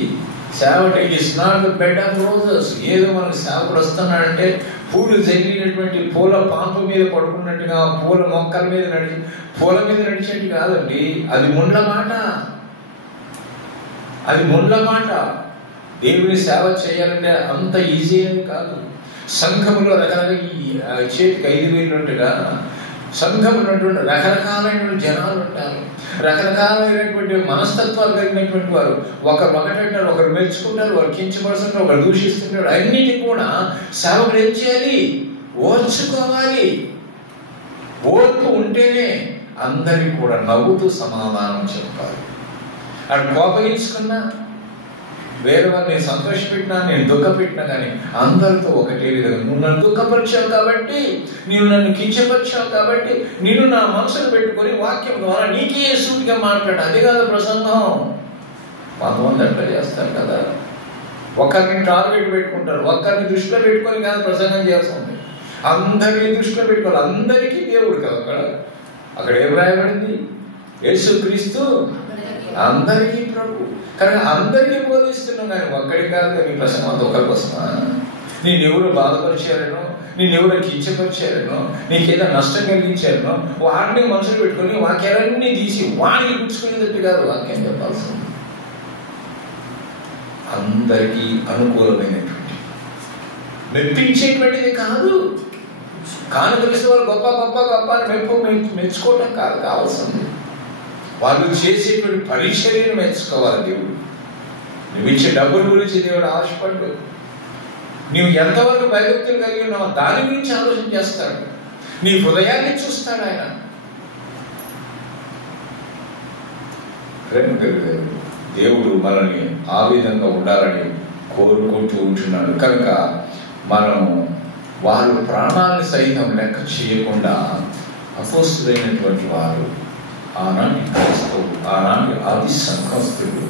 సేవ అంటే it is not the bed of roses. ఏదో మనకు సేవకుడు వస్తున్నాడంటే పూలు జల్లినటువంటి పూల పాంపు మీద పడుకున్నట్టుగా పూల మొక్కల మీద పూల మీద నడిచేట్టు కాదండి. అది ముండ్ల మాట, అది ముండ్ల మాట. దేవుని సేవ చేయాలంటే అంత ఈజీ అని కాదు. సంఘములో రకరకాల చేతికి 5,000 ఉన్నట్టుగా సంఘంలో ఉన్నటువంటి రకరకాలైనటువంటి జనాలు ఉంటారు. రకరకాలైనటువంటి మనస్తత్వాలు కలిగినటువంటి వారు. ఒకరు ఒకటంటారు, ఒకరు మెచ్చుకుంటారు, ఒకరు కించపరుస్తుంటారు, ఒకరు దూషిస్తుంటారు. అన్నిటి కూడా సేవకుడు ఏం చేయాలి, ఓర్చుకోవాలి. ఓర్పు ఉంటేనే అందరికి కూడా నవ్వుతూ సమాధానం చెప్పాలి. అక్కడ కోపగించుకున్నా, వేరే వారిని నేను సంతోషపెట్టినా, నేను దుఃఖపెట్టినా కానీ అందరితో ఒకటే విధంగా, నువ్వు నన్ను దుఃఖపరిచావు కాబట్టి, నీవు నన్ను కించపరిచావు కాబట్టి నేను నా మనసును పెట్టుకొని వాక్యం ద్వారా నీకే సూటిగా మాట్లాడు. అది కాదు ప్రసంగం. కొంతమంది అట్లా చేస్తారు కదా, ఒకరిని టార్గెట్ పెట్టుకుంటారు, ఒకరిని దృష్టిలో పెట్టుకొని కాదు ప్రసంగం చేస్తుంది. అందరినీ దృష్టిలో పెట్టుకోవాలి. అందరికీ దేవుడు కదా. అక్కడ ఏం రాయబడింది, యేసుక్రీస్తు అందరికీ ప్రభు. కానీ అందరికీ బోధిస్తున్నాం కానీ ఒక్కడికి కాదు. నీ ప్రసంగం అంత ఒకరికి వస్తున్నా, నేను ఎవరు బాధపరిచారనో, నేను ఎవరు కించపరిచారనో, నీకేదో నష్టం కలిగించారనో వాటిని మనసులు పెట్టుకొని వాక్యాలన్నీ తీసి వాడిని గుర్చుకునేటట్టు కాదు వాక్యం చెప్పాల్సింది. అందరికీ అనుకూలమైనటువంటి మెప్పించేటువంటిది కాదు. కానుకలిసిన వాళ్ళు గొప్ప గొప్ప గొప్ప అని మెచ్చుకోవటం కాదు కావాల్సింది. వాళ్ళు చేసేటువంటి పరిచర్యను మెచ్చుకోవాలి దేవుడు. నువ్వు ఇచ్చే డబ్బుల గురించి దేవుడు ఆశపడ్డు. నువ్వు ఎంతవరకు భయభక్తులు కలిగి ఉన్నావో దాని గురించి ఆలోచన చేస్తాడు. నీ హృదయాన్ని చూస్తాడు ఆయన. దేవుడు మనల్ని ఆ విధంగా ఉండాలని కోరుకుంటూ ఉంటున్నాడు. కనుక మనము వారు ప్రాణాలను సైతం లెక్క చేయకుండా అపోస్తులైనటువంటి వారు, ఆనాటి క్రైస్తవులు, ఆనాటి ఆది సంఘస్థులు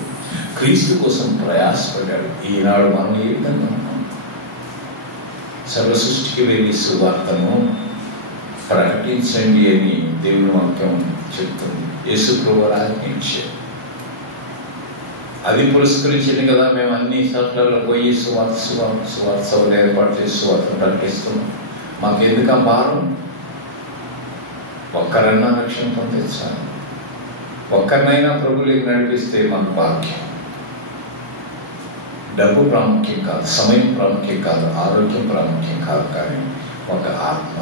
క్రీస్తు కోసం ప్రయాసపడ్డాడు. ఈనాడు మనం ఏ విధంగా ఉన్నాం? సర్వ సృష్టికి వెళ్ళి సువార్తను ప్రకటించండి అని దేవుని వాక్యం చెప్తుంది. యేసు ప్రభువు ఆజ్ఞించారు. అది పురస్కరించింది కదా మేము అన్ని చోట్లలో పోయి సువార్త సభలు ఏర్పాటు చేసి సువార్తను ప్రకటిస్తున్నాం. మాకెందుకు ఆ భారం? ఒక్కరన్నా రక్షణ పొందించాలి. ఒక్కరినైనా ప్రభువులోకి నడిపిస్తే మాకు భాగ్యం. డబ్బు ప్రాముఖ్యం కాదు, సమయం ప్రాముఖ్యం కాదు, ఆరోగ్యం ప్రాముఖ్యం కాదు, కానీ ఒక ఆత్మ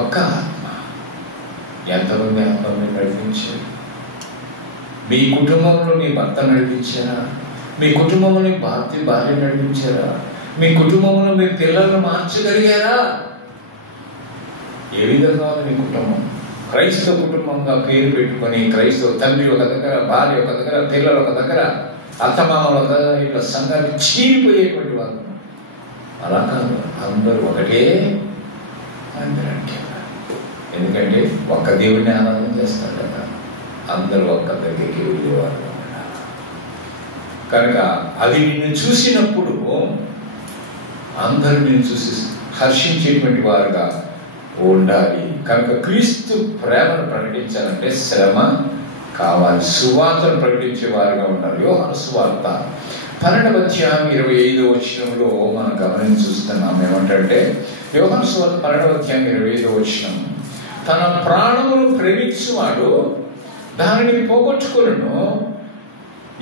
ఒక్క ఆత్మ. ఎంతమంది ఆత్మని నడిపించారు? మీ కుటుంబంలో మీ భర్త నడిపించారా? మీ కుటుంబంలో మీ భార్య నడిపించారా? మీ కుటుంబంలో మీ పిల్లలను మార్చగలిగారా? ఏ విధంగా మీ కుటుంబం క్రైస్తవ కుటుంబంగా పేరు పెట్టుకొని, క్రైస్తవ తండ్రి ఒక దగ్గర, భార్య ఒక దగ్గర, పిల్లలు ఒక దగ్గర, అత్తమామల ఒక దగ్గర, ఇట్లా సంఘాన్ని చీలిపోయేటువంటి వాళ్ళు. అలా కాదు, అందరూ ఒకటే అందరంటే. ఎందుకంటే ఒక్క దేవుడిని ఆరాధన చేస్తారు కదా, అందరూ ఒక్క దగ్గరికి వెళ్ళేవారు. కనుక అది నిన్ను చూసినప్పుడు అందరూ నిన్ను చూసి హర్షించేటువంటి వారుగా ఉండాలి. కనుక క్రీస్తు ప్రేమను ప్రకటించాలంటే శ్రమ కావాలి. సువార్తను ప్రకటించే వారుగా ఉండాలి. యోహాను సువార్త 12:25 మనం గమనించి చూస్తున్నాం. ఏమంటే యోహాను సువార్త 12:25 తన ప్రాణమును ప్రేమించువాడు దానిని పోగొట్టుకొనును,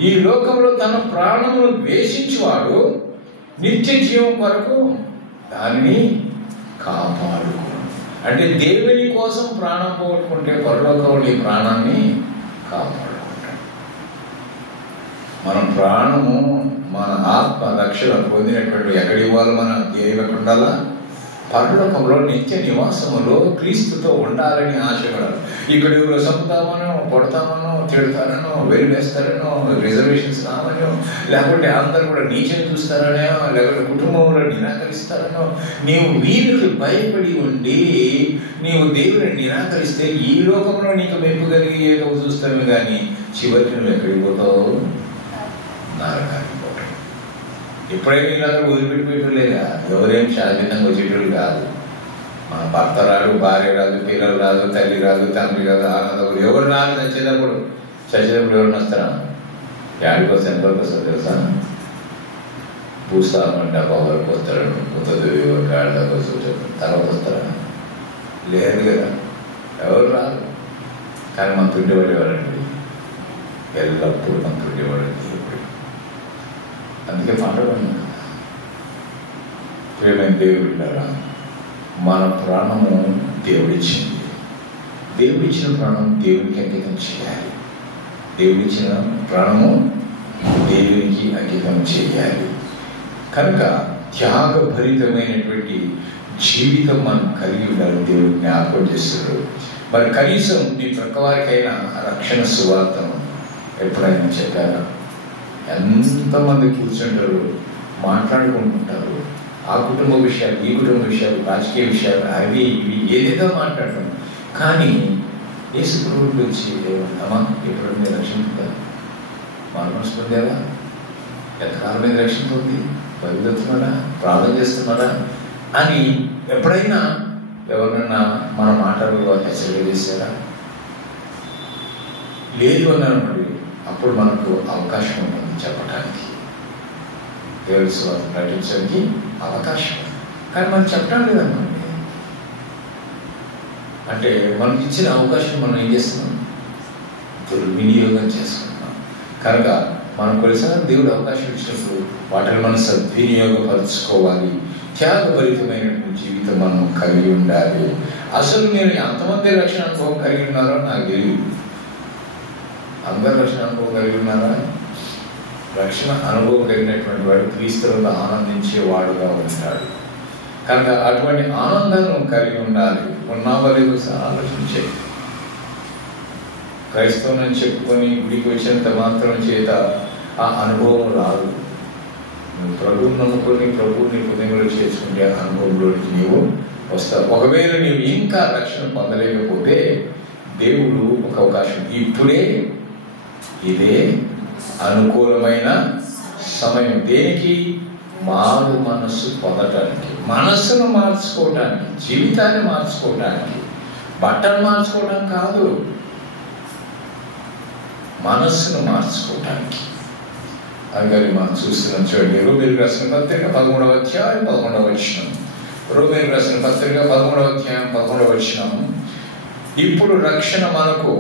ఈ లోకంలో తన ప్రాణమును ద్వేషించువాడు నిత్య జీవం కొరకు దానిని కాపాడుకో. అంటే దేవుని కోసం ప్రాణం పోగొట్టుకుంటే పరలోకంలో ఈ ప్రాణాన్ని కాపాడుకుంటాడు. మన ప్రాణము, మన ఆత్మ రక్షణ పొందినటువంటి ఎక్కడి ఇవ్వాలి? మన దేవునికి ఉండాలా? పరలోకంలో నిత్య నివాసములో క్రీస్తుతో ఉండాలని ఆశపడాలి. ఇక్కడ ఎవరో చంపుతామనో, కొడతామనో, తిడతారనో, వేస్తారనో, రిజర్వేషన్స్ రావనో, లేకుంటే అందరూ కూడా నీచని చూస్తారనో, లేకుంటే కుటుంబంలో నిరాకరిస్తారనో, నీవు వీరికి భయపడి ఉండి నీవు దేవుని నిరాకరిస్తే ఈ లోకంలో నీకు మెప్పు కలిగి ఏదో చూస్తామే కానీ చివరికి నువ్వు ఎక్కడికి పోతావు? నరకానికి పోతావు. ఎప్పుడైనా ఇలాగ వదిలిపెట్టిపెట్టు లేదా? ఎవరేం శాశ్వతంగా వచ్చేటోళ్ళు కాదు. మన భర్త రాదు, భార్య రాదు, పిల్లలు రాదు, తల్లి రాదు, తండ్రి రాదు, ఆనందం ఎవరు రాదు. చచ్చేటప్పుడు ఎవరిని వస్తారా? యాడికి వస్తే ఎంతవరకు వస్తారు తెలుసా? భూస్థానం డబ్బా వరకు వస్తాడు, కొత్తది గాడిదాకా వస్తాడు. తర్వాత వస్తారా? లేదు కదా, ఎవరు రాదు. కానీ మన తుండేవాడేవాడండి, ఎల్లప్పుడూ మన తుండేవాడండి. అందుకే పాట పడినా, ప్రేమైన దేవుడిలారా, మన ప్రాణము దేవుడిచ్చింది. దేవుడిచ్చిన ప్రాణం దేవునికి అంకితం చేయాలి. దేవుడిచ్చిన ప్రాణము దేవునికి అంకితం చేయాలి. కనుక త్యాగభరితమైనటువంటి జీవితం మనం కలిగి ఉండాలి. దేవుడు జ్ఞాపకం చేస్తున్నాడు. మరి కనీసం మీ ప్రక్క వారికైనా రక్షణ సువార్తను ఎప్పుడైనా చెప్పారా? ఎంతమంది కూర్చుంటారు, మాట్లాడుకుంటుంటారు. ఆ కుటుంబ విషయాలు, ఈ కుటుంబ విషయాలు, రాజకీయ విషయాలు, అవి ఇవి ఏదేదో మాట్లాడటం. కానీ యేసు ప్రభువుకి వచ్చి అమ్మా ఎప్పుడు మీరు రక్షణ పొందారు? మనసు పొందారా? ఎంతకాలం మీద రక్షణ పొంది బయలుదేరుతున్నారా, ప్రార్థన చేస్తున్నారా అని ఎప్పుడైనా ఎవరినైనా మన మాటలు హెచ్చరిక చేశారా? లేదు అన్నారన్నమాట. అప్పుడు మనకు అవకాశం ఉంటుంది చెప్పడానికి, దేవుడి సువార్త ప్రకటించడానికి అవకాశం. కానీ మనం చెప్పడం లేదన్నమాట. అంటే మనకి ఇచ్చిన అవకాశం మనం ఏం చేస్తున్నాం? దుర్వినియోగం చేసుకుంటున్నాం. కనుక మనం కొన్నిసార్లు దేవుడు అవకాశం ఇచ్చినప్పుడు వాటిని మనం సద్వినియోగపరచుకోవాలి. త్యాగభరితమైనటువంటి జీవితం మనం కలిగి ఉండాలి. అసలు మీరు ఎంతమంది రక్షణ అనుభవం కలిగి ఉన్నారో నాకు తెలియదు. అందరు రక్షణ అనుభవం కలిగి ఉన్నారా? రక్షణ అనుభవం కలిగినటువంటి వాడు క్రీస్తువులో ఆనందించేవాడుగా ఉంటాడు. కనుక అటువంటి ఆనందాన్ని కలిగి ఉండాలి. ఉన్నావా లేదు ఆలోచించే. క్రైస్తవుని చెప్పుకొని గుడికి వచ్చినంత మాత్రం చేత ఆ అనుభవం రాదు. నువ్వు ప్రభువుని నమ్ముకొని ప్రభువుని హృదయంలో చేసుకుంటే ఆ అనుభవంలోకి నీవు వస్తావు. ఒకవేళ నీవు ఇంకా రక్షణ పొందలేకపోతే దేవుడు ఒక అవకాశం, ఇప్పుడే ఇదే అనుకూలమైన సమయం. దేనికి? మారు మనస్సు పొందటానికి, మనస్సును మార్చుకోవటానికి, జీవితాన్ని మార్చుకోవటానికి. బట్టలు మార్చుకోవడం కాదు, మనస్సును మార్చుకోవటానికి. అందుకని మనం చూస్తున్నాం. చూడండి, రోమీయులకు రాసిన పత్రిక 13వ అధ్యాయం 11వ వచనం. రోమీయులకు రాసిన పత్రిక 13వ అధ్యాయం 11వ వచనం. ఇప్పుడు రక్షణ మనకు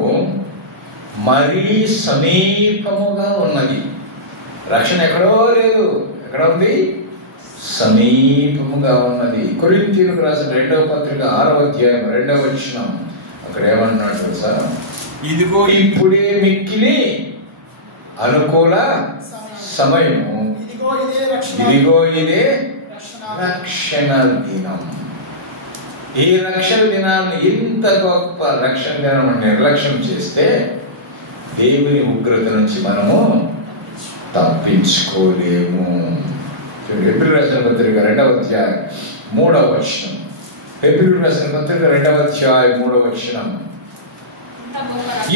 మరీ సమీపముగా ఉన్నది. రక్షణ ఎక్కడో లేదు. ఎక్కడ ఉంది? సమీపముగా ఉన్నది. కొరింథీయులకు రాసిన 2వ పత్రిక 6వ అధ్యాయం 2వ వచనం అక్కడ ఏమన్నాడు తెలుసా? ఇదిగో ఇప్పుడే మిక్కిలి అనుకూల సమయము, ఇదిగో ఇదే రక్షణ దినం. ఈ రక్షణ దినాన్ని, ఇంత గొప్ప రక్షణ దినం నిర్లక్ష్యం చేస్తే దేవుని ఉగ్రత నుంచి మనము తప్పించుకోలేము. హెబ్రీయులకు రాసిన పత్రిక 2వ అధ్యాయం 3వ వచనం. హెబ్రీయులకు రాసిన పత్రిక 2వ అధ్యాయం 3వ వచనం.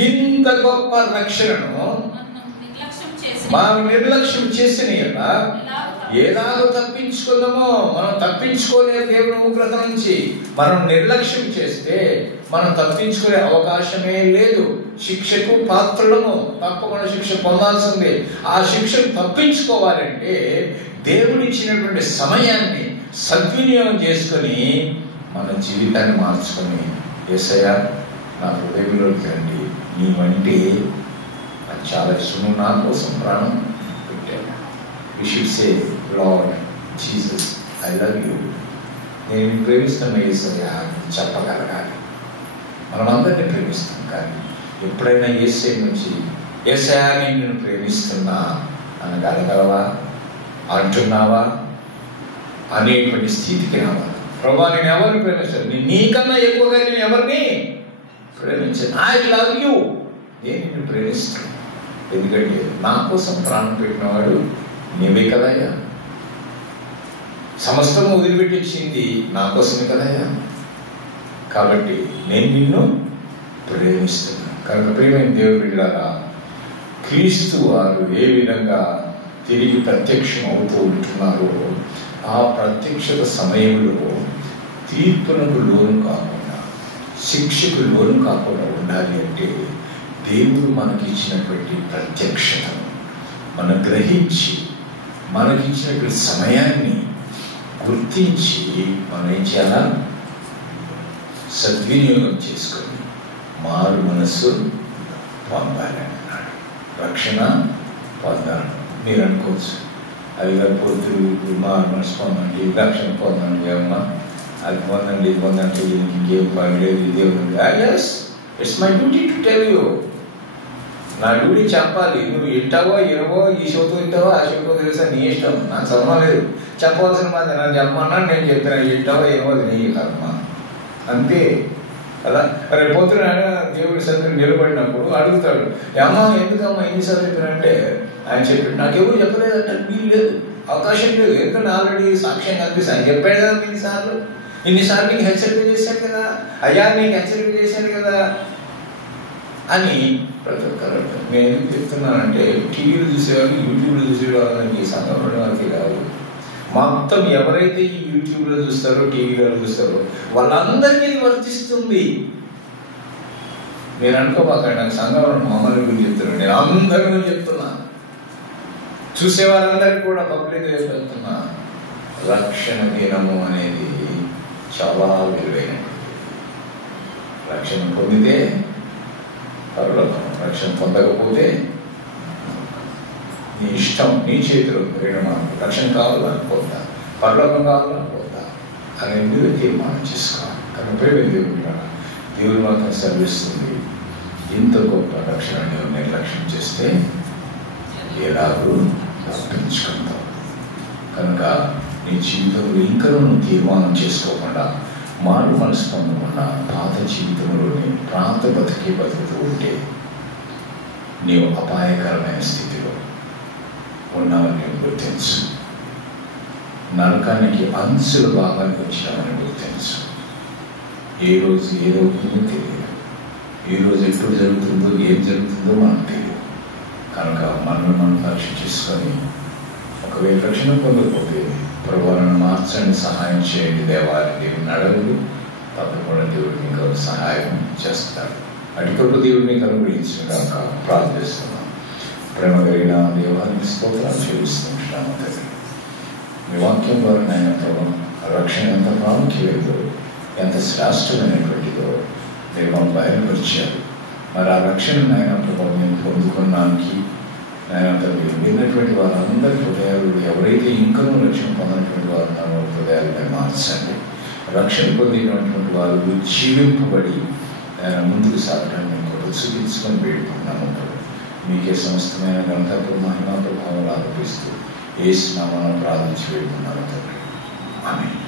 ఇంత గొప్ప రక్షణను మనం నిర్లక్ష్యం చేసిన ఎలాగో తప్పించుకుందామో. మనం తప్పించుకోలేదు దేవుని ఉగ్రత నుంచి. మనం నిర్లక్ష్యం చేస్తే మనం తప్పించుకునే అవకాశమే లేదు. శిక్షకు పాత్రలము, తప్పకుండా శిక్ష పొందాల్సిందే. ఆ శిక్షను తప్పించుకోవాలంటే దేవుడిచ్చినటువంటి సమయాన్ని సద్వినియోగం చేసుకొని మన జీవితాన్ని మార్చుకొని, యేసయ్యా నా హృదయంలోకి రండి, నీవంటే నాకు చాలా ఇష్టం, నా కోసం ప్రాణం పెట్టాను. You should say, lord Jesus I love you, నేను ప్రేమిస్తున్న యేసయ్యా చెప్పగలగాలి. మనం అందరినీ ప్రేమిస్తాం, కానీ ఎప్పుడైనా యేసయ్య నుంచి యేసయ్యా నేను నిన్ను ప్రేమిస్తున్నా అనగలగలవా, అంటున్నావా అనేటువంటి స్థితికి రావాలి. ప్రభా నేను ఎవరిని ప్రేమిస్తాను? నీకన్నా ఎక్కువగా నేను ఎవరిని ప్రేమించాను. ఐ లవ్ యూ, నేను నిన్ను ప్రేమిస్తాను. ఎందుకంటే నా కోసం ప్రాణం పెట్టినవాడు నీవే కదయ్యా. సమస్తం వదిలిపెట్టించింది నా కోసమే కదయ్యా. కాబట్టి నేను నిన్ను ప్రేమిస్తున్నాను. కనుక ప్రియమైన దేవుని బిడ్డలారా, క్రీస్తు వారు ఏ విధంగా తిరిగి ప్రత్యక్షం అవుతూ ఉంటున్నారో, ఆ ప్రత్యక్షత సమయంలో తీర్పునకు లోను కాకుండా, శిక్షకు లోను కాకుండా ఉండాలి అంటే దేవుడు మనకి ఇచ్చినటువంటి ప్రత్యక్షతను మనం గ్రహించి, మనకిచ్చినటువంటి సమయాన్ని గుర్తించి మనం ఏం చేయాలా? సద్వినియోగం చేసుకొని మారు మనస్సు పొందాలి అన్నాడు. రక్షణ పొందాలి. మీరు అనుకోవచ్చు, అవి పొద్దు మారు మనసు పొందండి, రక్షణ పొందండి, అమ్మ అది పొందండి, ఇది పొందండి, ఇంకేం పని లేదు, ఇదే ఉంది. Yes, it's my duty to tell you. నా డ్యూటీ చెప్పాలి. నువ్వు వింటావో ఇరవో, ఈ షోతో వింటావో ఆ షోతో తెలుసా, నీ ఇష్టం, నాకు సంబంధం లేదు. చెప్పవలసిన మాట నన్ను చెప్పమన్నాను, నేను చెప్పిన వింటావో ఇరవో నీ కర్మ, అంతే కదా. రేపు పొద్దున దేవుడి సన్నిధిలో నిలబడినప్పుడు అడుగుతాడు, అమ్మ ఎందుకమ్మా ఎన్నిసార్లు చెప్పినంటే ఆయన చెప్పాడు, నాకెవరు చెప్పలేదంటే వీలు లేదు, అవకాశం లేదు. ఎందుకంటే ఆల్రెడీ సాక్ష్యం కనిపిస్తాను, ఆయన చెప్పాడు కదా ఇన్నిసార్లు నీకు హెచ్చరిక చేశాడు కదా, అయ్యా నీకు హెచ్చరిక చేశాడు కదా అని ప్రతి ఒక్కరు. నేను ఎందుకు చెప్తున్నానంటే టీవీలు చూసేవాళ్ళు, యూట్యూబ్లో చూసేవాళ్ళని ఈ సందర్భంలో వాళ్ళకి కాదు. మొత్తం ఎవరైతే ఈ యూట్యూబ్లో చూస్తారో, టీవీలో చూస్తారో వాళ్ళందరికీ వర్తిస్తుంది. నేను అనుకోబాకండి, నాకు సంఘంలో మమ్మల్ని గురించి చెప్తున్నాను, నేను అందరూ చెప్తున్నా, చూసేవారందరికీ కూడా పబ్లిక్ చెప్తున్నా. రక్షణ దినము అనేది చాలా విలువైనది. రక్షణ పొందితే పరలోకం, రక్షణ పొందకపోతే నీ ఇష్టం, నీ చేతిలో. రక్షణ కావాలా పోతా, పరలోకం కావాలా పోతా అని మీరు తీర్మానం చేసుకోవాలి. కానీ ప్రేమ దేవుడు మాత్రం సెలవిస్తుంది, ఇంత గొప్ప రక్షణ నిర్లక్ష్యం చేస్తే ఎలాగూ తప్పించుకుంటాం. కనుక నీ జీవితంలో ఇంకా నువ్వు తీర్మానం చేసుకోకుండా, మారు మనసు పొందకుండా, పాత జీవితంలోని ప్రాంత బతుకుతూ ఉంటే నీవు అపాయకరమైన స్థితిలో ఉన్నావని గుర్తించు. నరకానికి అంచుల భాగానికి వచ్చినామని గుర్తించు. ఏ రోజు ఏదవుతుందో తెలియదు, ఏ రోజు ఎప్పుడు జరుగుతుందో, ఏం జరుగుతుందో మనకు తెలియదు. కనుక మనల్ని మనం పరీక్ష చేసుకొని, ఒకవేళ రక్షణ పొందకపోతే ప్రభువులను మార్చండి, సహాయం చేయండి దేవాలని దేవుని అడవులు, తప్పకుండా దేవుడు మీకు సహాయం చేస్తాడు. అటుకొరకు దేవుడిని అనుగ్రహించగా ప్రార్థిస్తున్నాం. ప్రేమ కలిగిన దేవానికి స్తోత్రాలు చెల్లిస్తున్నాము తండ్రి. మీ వాక్యం ద్వారా నాయన ప్రభు రక్షణ ఎంత ప్రాముఖ్యమైనదో, ఎంత శ్రేష్టమైనటువంటిదో మీరు మాకు బయలుపరిచారు. మరి ఆ రక్షణ నాయన ప్రభు మేము పొందుకోవడానికి ఆయన తండ్రి విన్నటువంటి వారందరి హృదయాలు ఎవరైతే ఇంకనూ రక్షణ పొందినటువంటి వారు ఉన్నారో హృదయాలుగా మార్చండి. రక్షణ పొందినటువంటి వారు జీవింపబడి ఆయన ముందుకు సాగడానికి కూడా చూపించుకొని వేడుకున్నాము. మీకే సమస్తమైన ఘనతకు మహిమ ప్రభావాలు ఆరోపిస్తూ యేసు నామమున ప్రార్థించి వేడుకున్నాము తండ్రి. ఆమేన్.